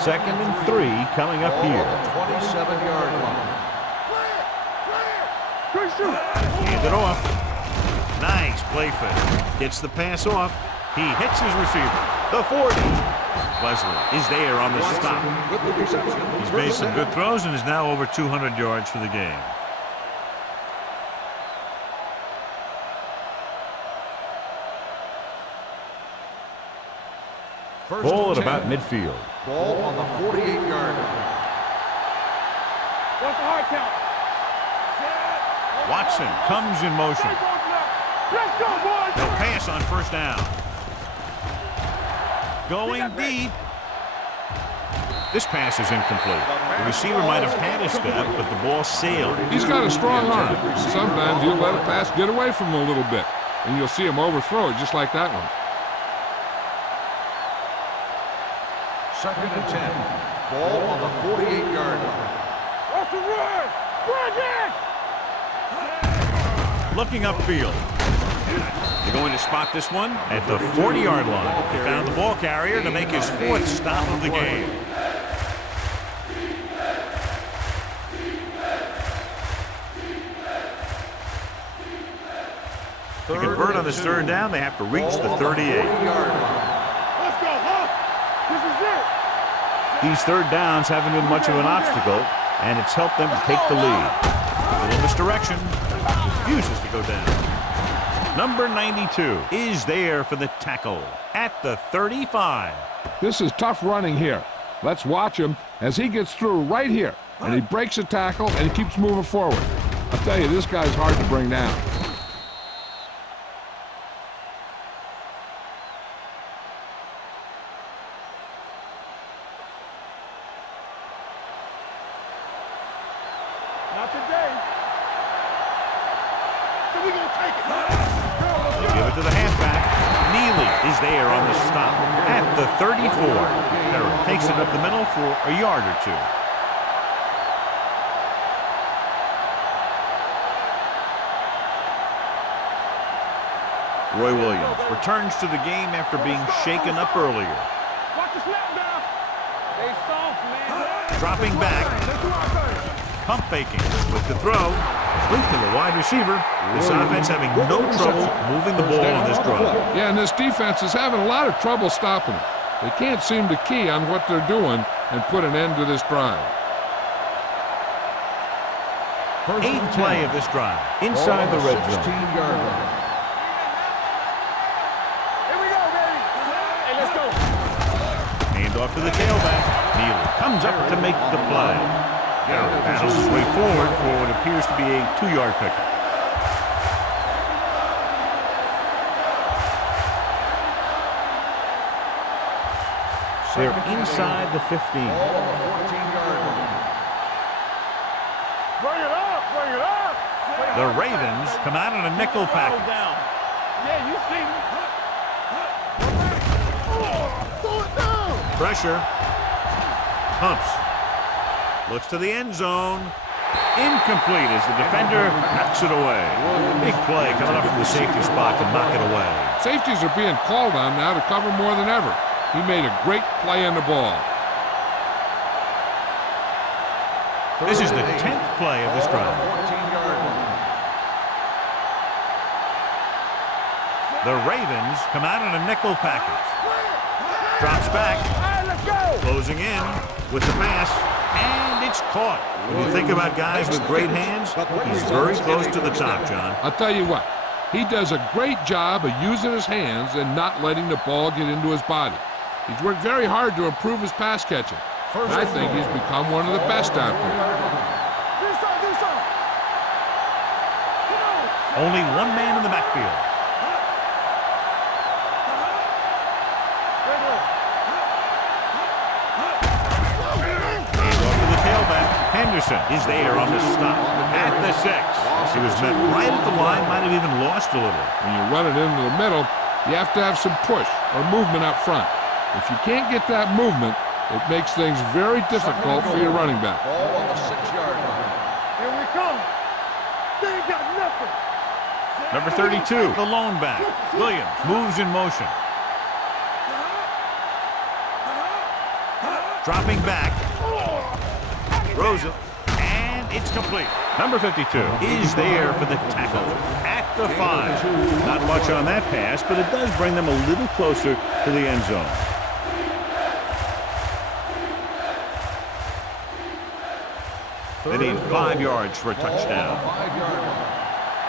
2nd and 3 coming up here. 27-yard line. Hand it off. Nice play fake. Gets the pass off. He hits his receiver. The 40. Leslie is there on the stop. With the reception. He's made some good throws and is now over 200 yards for the game. Ball at about midfield. Ball on the 48-yard line. What's the hard count? Watson comes in motion. Let's go, boys! They'll pass on 1st down. Going deep. This pass is incomplete. The receiver might have had a step, but the ball sailed. He's got a strong arm. Sometimes he'll let a pass get away from him a little bit, and you'll see him overthrow it just like that one. 2nd and 10. Ball on the 48-yard line. What's the run? Run it! Looking upfield. They're going to spot this one at the 40-yard line. They found the ball carrier to make his 4th stop of the game. To convert on this 3rd down, they have to reach the 38. Let's go, huh? This is it. These 3rd downs haven't been much of an obstacle, and it's helped them to take the lead. A little misdirection. Refuses to go down. Number 92 is there for the tackle at the 35. This is tough running here. Let's watch him as he gets through right here. And he breaks a tackle and he keeps moving forward. I'll tell you, this guy's hard to bring down. Not today. So we gonna take it. They give it to the halfback. Neely is there on the stop at the 34. Harrell takes it up the middle for a yard or two. Roy Williams returns to the game after being shaken up earlier. Watch the snap down. They soft, man. Dropping back. Pump faking with the throw. Complete to the wide receiver. This offense having no trouble moving the ball on this drive. Yeah, and this defense is having a lot of trouble stopping it. They can't seem to key on what they're doing and put an end to this drive. Eighth play of this drive inside the red zone. 16-yard line. Here we go, baby. Hey, let's go. Hand off to the tailback. Neely comes up to make the play. Garrett battles his way forward for what appears to be a 2-yard pickup. They're inside the 15. 14-yard line. Bring it up. Bring it up. The Ravens come out in a nickel package. Yeah, you see me. Pull it down. Pressure. Pumps. Looks to the end zone. Incomplete as the defender knocks it away. Big play coming up from the safety spot to knock it away. Safeties are being called on now to cover more than ever. He made a great play on the ball. This is the 10th play of this drive. 14-yard line. The Ravens come out in a nickel package. Drops back. All right, let's go. Closing in with the pass. And it's caught. When you think about guys with great hands, he's very close to the top, John. I'll tell you what, he does a great job of using his hands and not letting the ball get into his body. He's worked very hard to improve his pass catching. And I think he's become one of the best out there. Do something. Come on. Only one man in the backfield. Hand off to the tailback. Henderson is there on the stop at the 6. He was met right at the line, might have even lost a little. When you run it into the middle, you have to have some push or movement up front. If you can't get that movement, it makes things very difficult for your running back. Ball on the 6-yard line. Here we come. They ain't got nothing. Number 32, the lone back. Williams moves in motion. Dropping back. Throws it. And it's complete. Number 52 is there for the tackle at the 5. Not much on that pass, but it does bring them a little closer to the end zone. They need 5 yards for a touchdown. 5-yard line.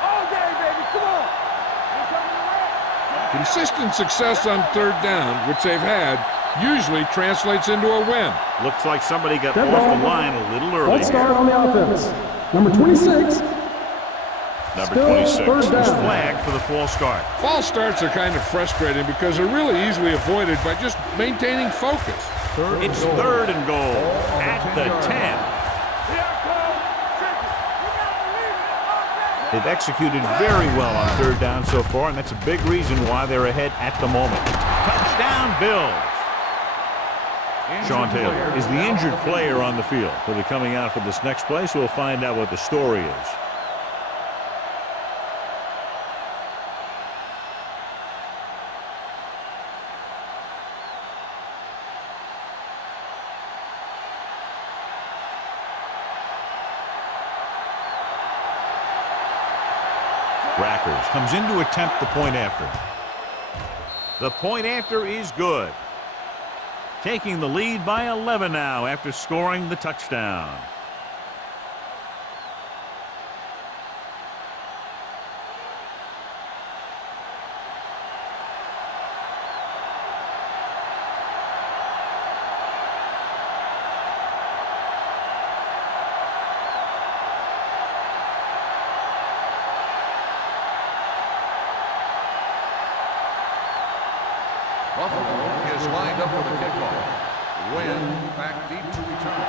All day, baby. Come on. You coming around? Consistent success on third down, which they've had, usually translates into a win. Looks like somebody got Dead off ball. the line a little early. False start on the offense. Number 26. Number Still 26 third is down. flagged for the false start. False starts are kind of frustrating because they're really easily avoided by just maintaining focus. It's 3rd and goal at the 10. Here I come. Check it. You gotta believe it. They've executed very well on 3rd down so far, and that's a big reason why they're ahead at the moment. Touchdown, Bills. Sean Taylor is the injured player on the field. He'll be coming out for this next play, so we'll find out what the story is. Rackers comes in to attempt the point after. The point after is good. Taking the lead by 11 now after scoring the touchdown. up for the kickoff. Win back deep to return.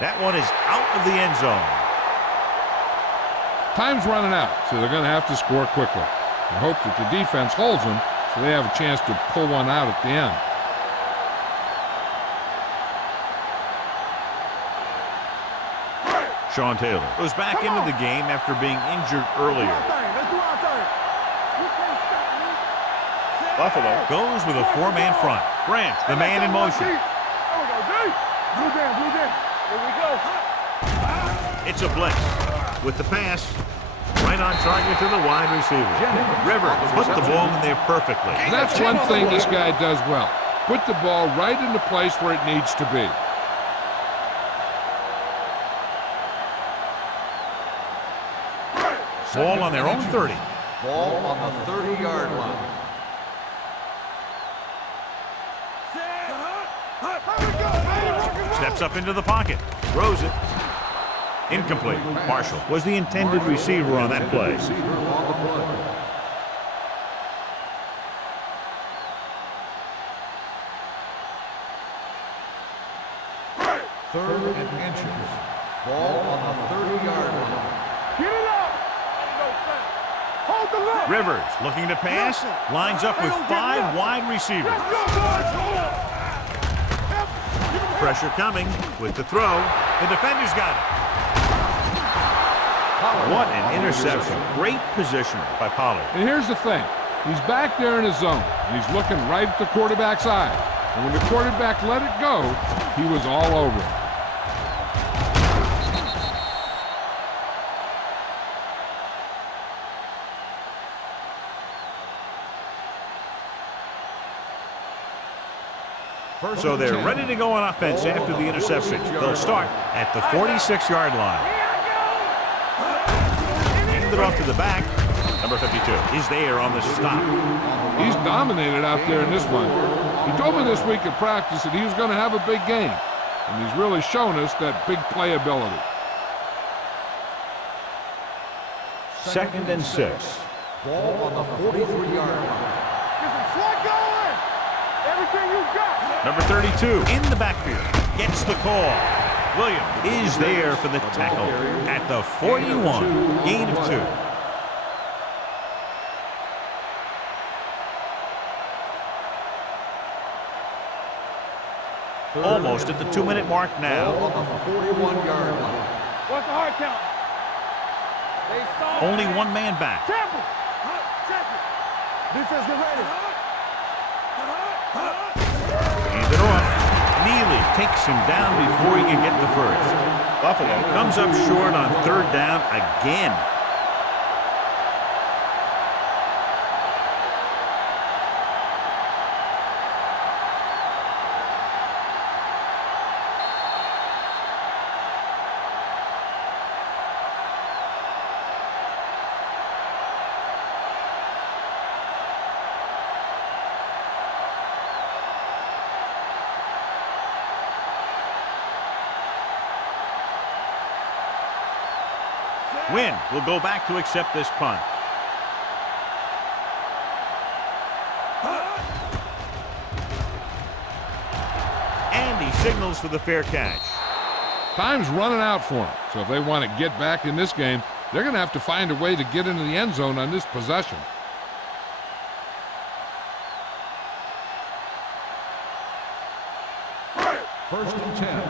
That one is out of the end zone. Time's running out, so they're going to have to score quickly. I hope that the defense holds them so they have a chance to pull one out at the end. Sean Taylor goes back into the game after being injured earlier. Buffalo goes with a four-man front. Grant, the man in motion. It's a blitz with the pass right on target to the wide receiver. Rivers put the ball in there perfectly. That's one thing this guy does well. Put the ball right in the place where it needs to be. Ball on their own 30. Ball on the 30-yard line. Steps up into the pocket. Throws it. Incomplete. Marshall was the intended receiver on that play. Third and inches. Ball on the 30-yard line. Get it up! Hold the look! Rivers looking to pass. Lines up with 5 wide receivers. Pressure coming with the throw. The defender's got it. What an interception. Great positioning by Pollard. And here's the thing. He's back there in his zone. He's looking right at the quarterback's eye. And when the quarterback let it go, he was all over it. So they're ready to go on offense after the interception. They'll start at the 46-yard line. Handed it off to the back. Number 52 is there on the stop. He's dominated out there in this one. He told me this week at practice that he was going to have a big game. And he's really shown us that big playability. 2nd and 6. Ball on the 43-yard line. Number 32 in the backfield gets the call. Williams is there for the tackle at the 41. Gain of 2. Almost at the 2-minute mark now. Ball on the 41-yard line. What's the hard count? Only one man back. Temple! Defense, get ready. Hand it off. Neely takes him down before he can get the first. Buffalo comes up short on 3rd down again. Wynn will go back to accept this punt. And he signals for the fair catch. Time's running out for him. So if they want to get back in this game, they're going to have to find a way to get into the end zone on this possession. First and 10.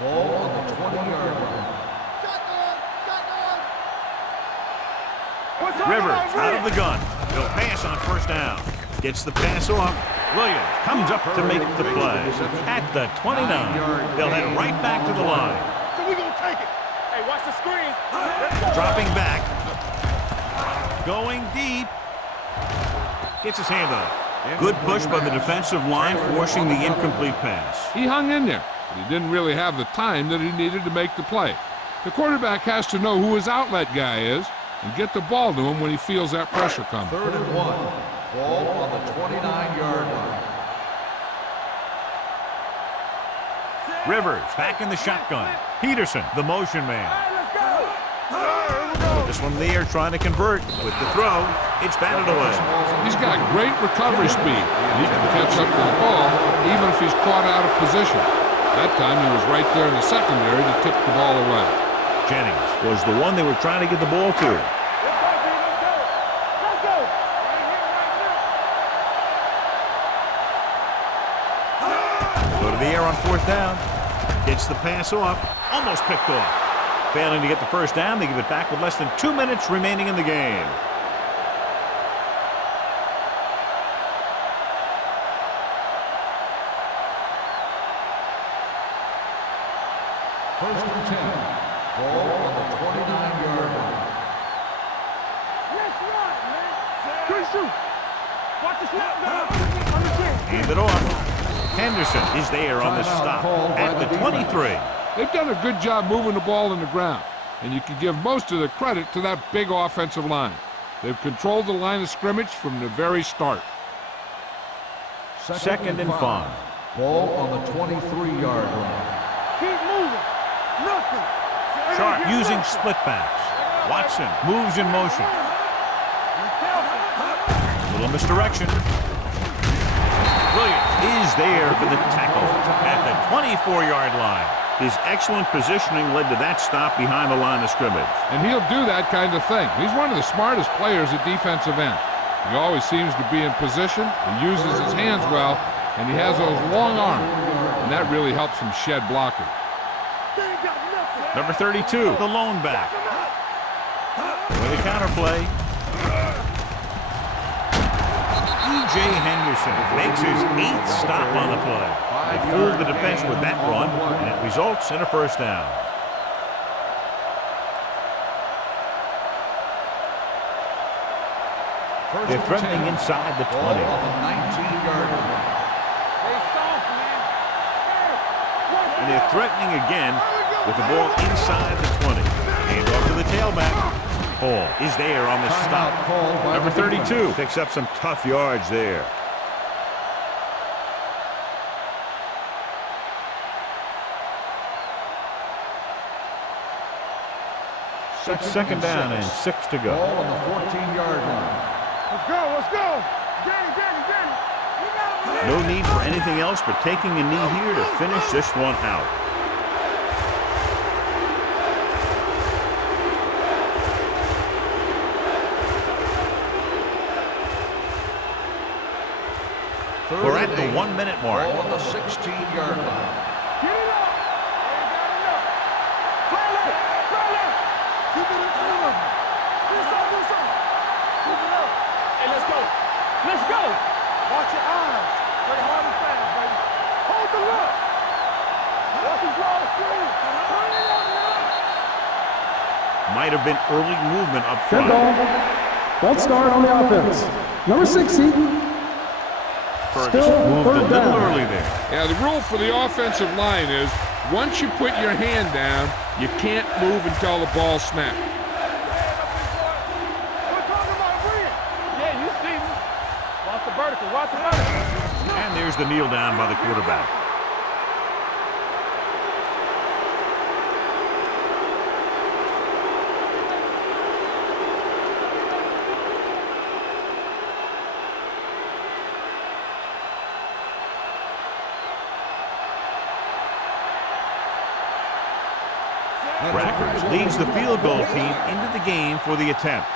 Ball on the 20-yard line. Rivers out of the gun. He'll pass on 1st down. Gets the pass off. Williams comes up to make the play. At the 29. They'll head right back to the line. So we gonna take it. Hey, watch the screen. Dropping back. Going deep. Gets his hand on it. Good push by the defensive line, forcing the incomplete pass. He hung in there, but he didn't really have the time that he needed to make the play. The quarterback has to know who his outlet guy is and get the ball to him when he feels that pressure coming. 3rd and 1. Ball on the 29-yard line. Rivers back in the shotgun. Peterson, the motion man. This one in the air trying to convert. With the throw, it's batted away. He's got great recovery speed, and he can catch up to the ball even if he's caught out of position. That time he was right there in the secondary to tip the ball away. Jennings was the one they were trying to get the ball to. Go to the air on fourth down. Gets the pass off. Almost picked off. Failing to get the first down, they give it back with less than 2 minutes remaining in the game. First and 10. Ball on the 29-yard line. That's right, man. Good shoot. Watch the snap down. On the chin. Hand it off. Henderson is there on the stop at the 23. They've done a good job moving the ball in the ground, and you can give most of the credit to that big offensive line. They've controlled the line of scrimmage from the very start. Second and 5. Ball on the 23-yard line. Keep moving. Nothing. Sharp using split backs. Watson moves in motion. Little misdirection. Williams is there for the tackle at the 24-yard line. His excellent positioning led to that stop behind the line of scrimmage. And he'll do that kind of thing. He's one of the smartest players at defensive end. He always seems to be in position, he uses his hands well, and he has those long arms, and that really helps him shed blockers. Number 32, the lone back. With a counterplay. E.J. Henderson makes his 8th stop on the play. They fooled the defense with that run, and it results in a first down. They're threatening inside the 20. On the 19-yard line. And they're threatening again with the ball inside the 20. Hand off to the tailback. Hall is there on the stop. Number 32 picks up some tough yards there. Second down and 6 to go. Ball on the 14-yard line. Let's go, let's go. Danny. No need for anything else but taking a knee here to finish this one out. We're at the 1 minute mark. Ball on the 16-yard line. Get it up. Play left. Keep it in front of him. Do something. Keep it up. Hey, let's go. Watch your eyes. Play hard and fast, baby. Hold the look. Watch him draw the screen. Turn it up, man. Might have been early movement up Good front. ball. Ball start on the offense. Number 60. Ferguson Still moved a third little down. early there. Yeah, the rule for the offensive line is once you put your hand down, you can't move until the ball snaps. We're talking about Bria. Yeah, you see me. Watch the vertical. And there's the kneel down by the quarterback. Rackers leads the field goal team into the game for the attempt.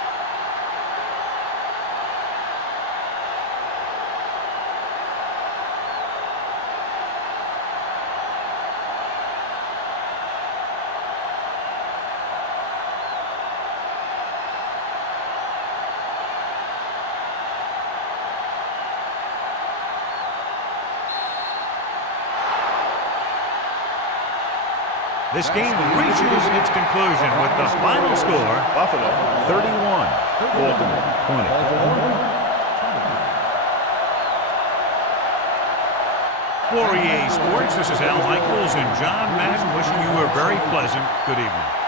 This game reaches its conclusion with the final score, Buffalo 31, Baltimore 20. For EA Sports, this is Al Michaels and John Madden wishing you a very pleasant good evening.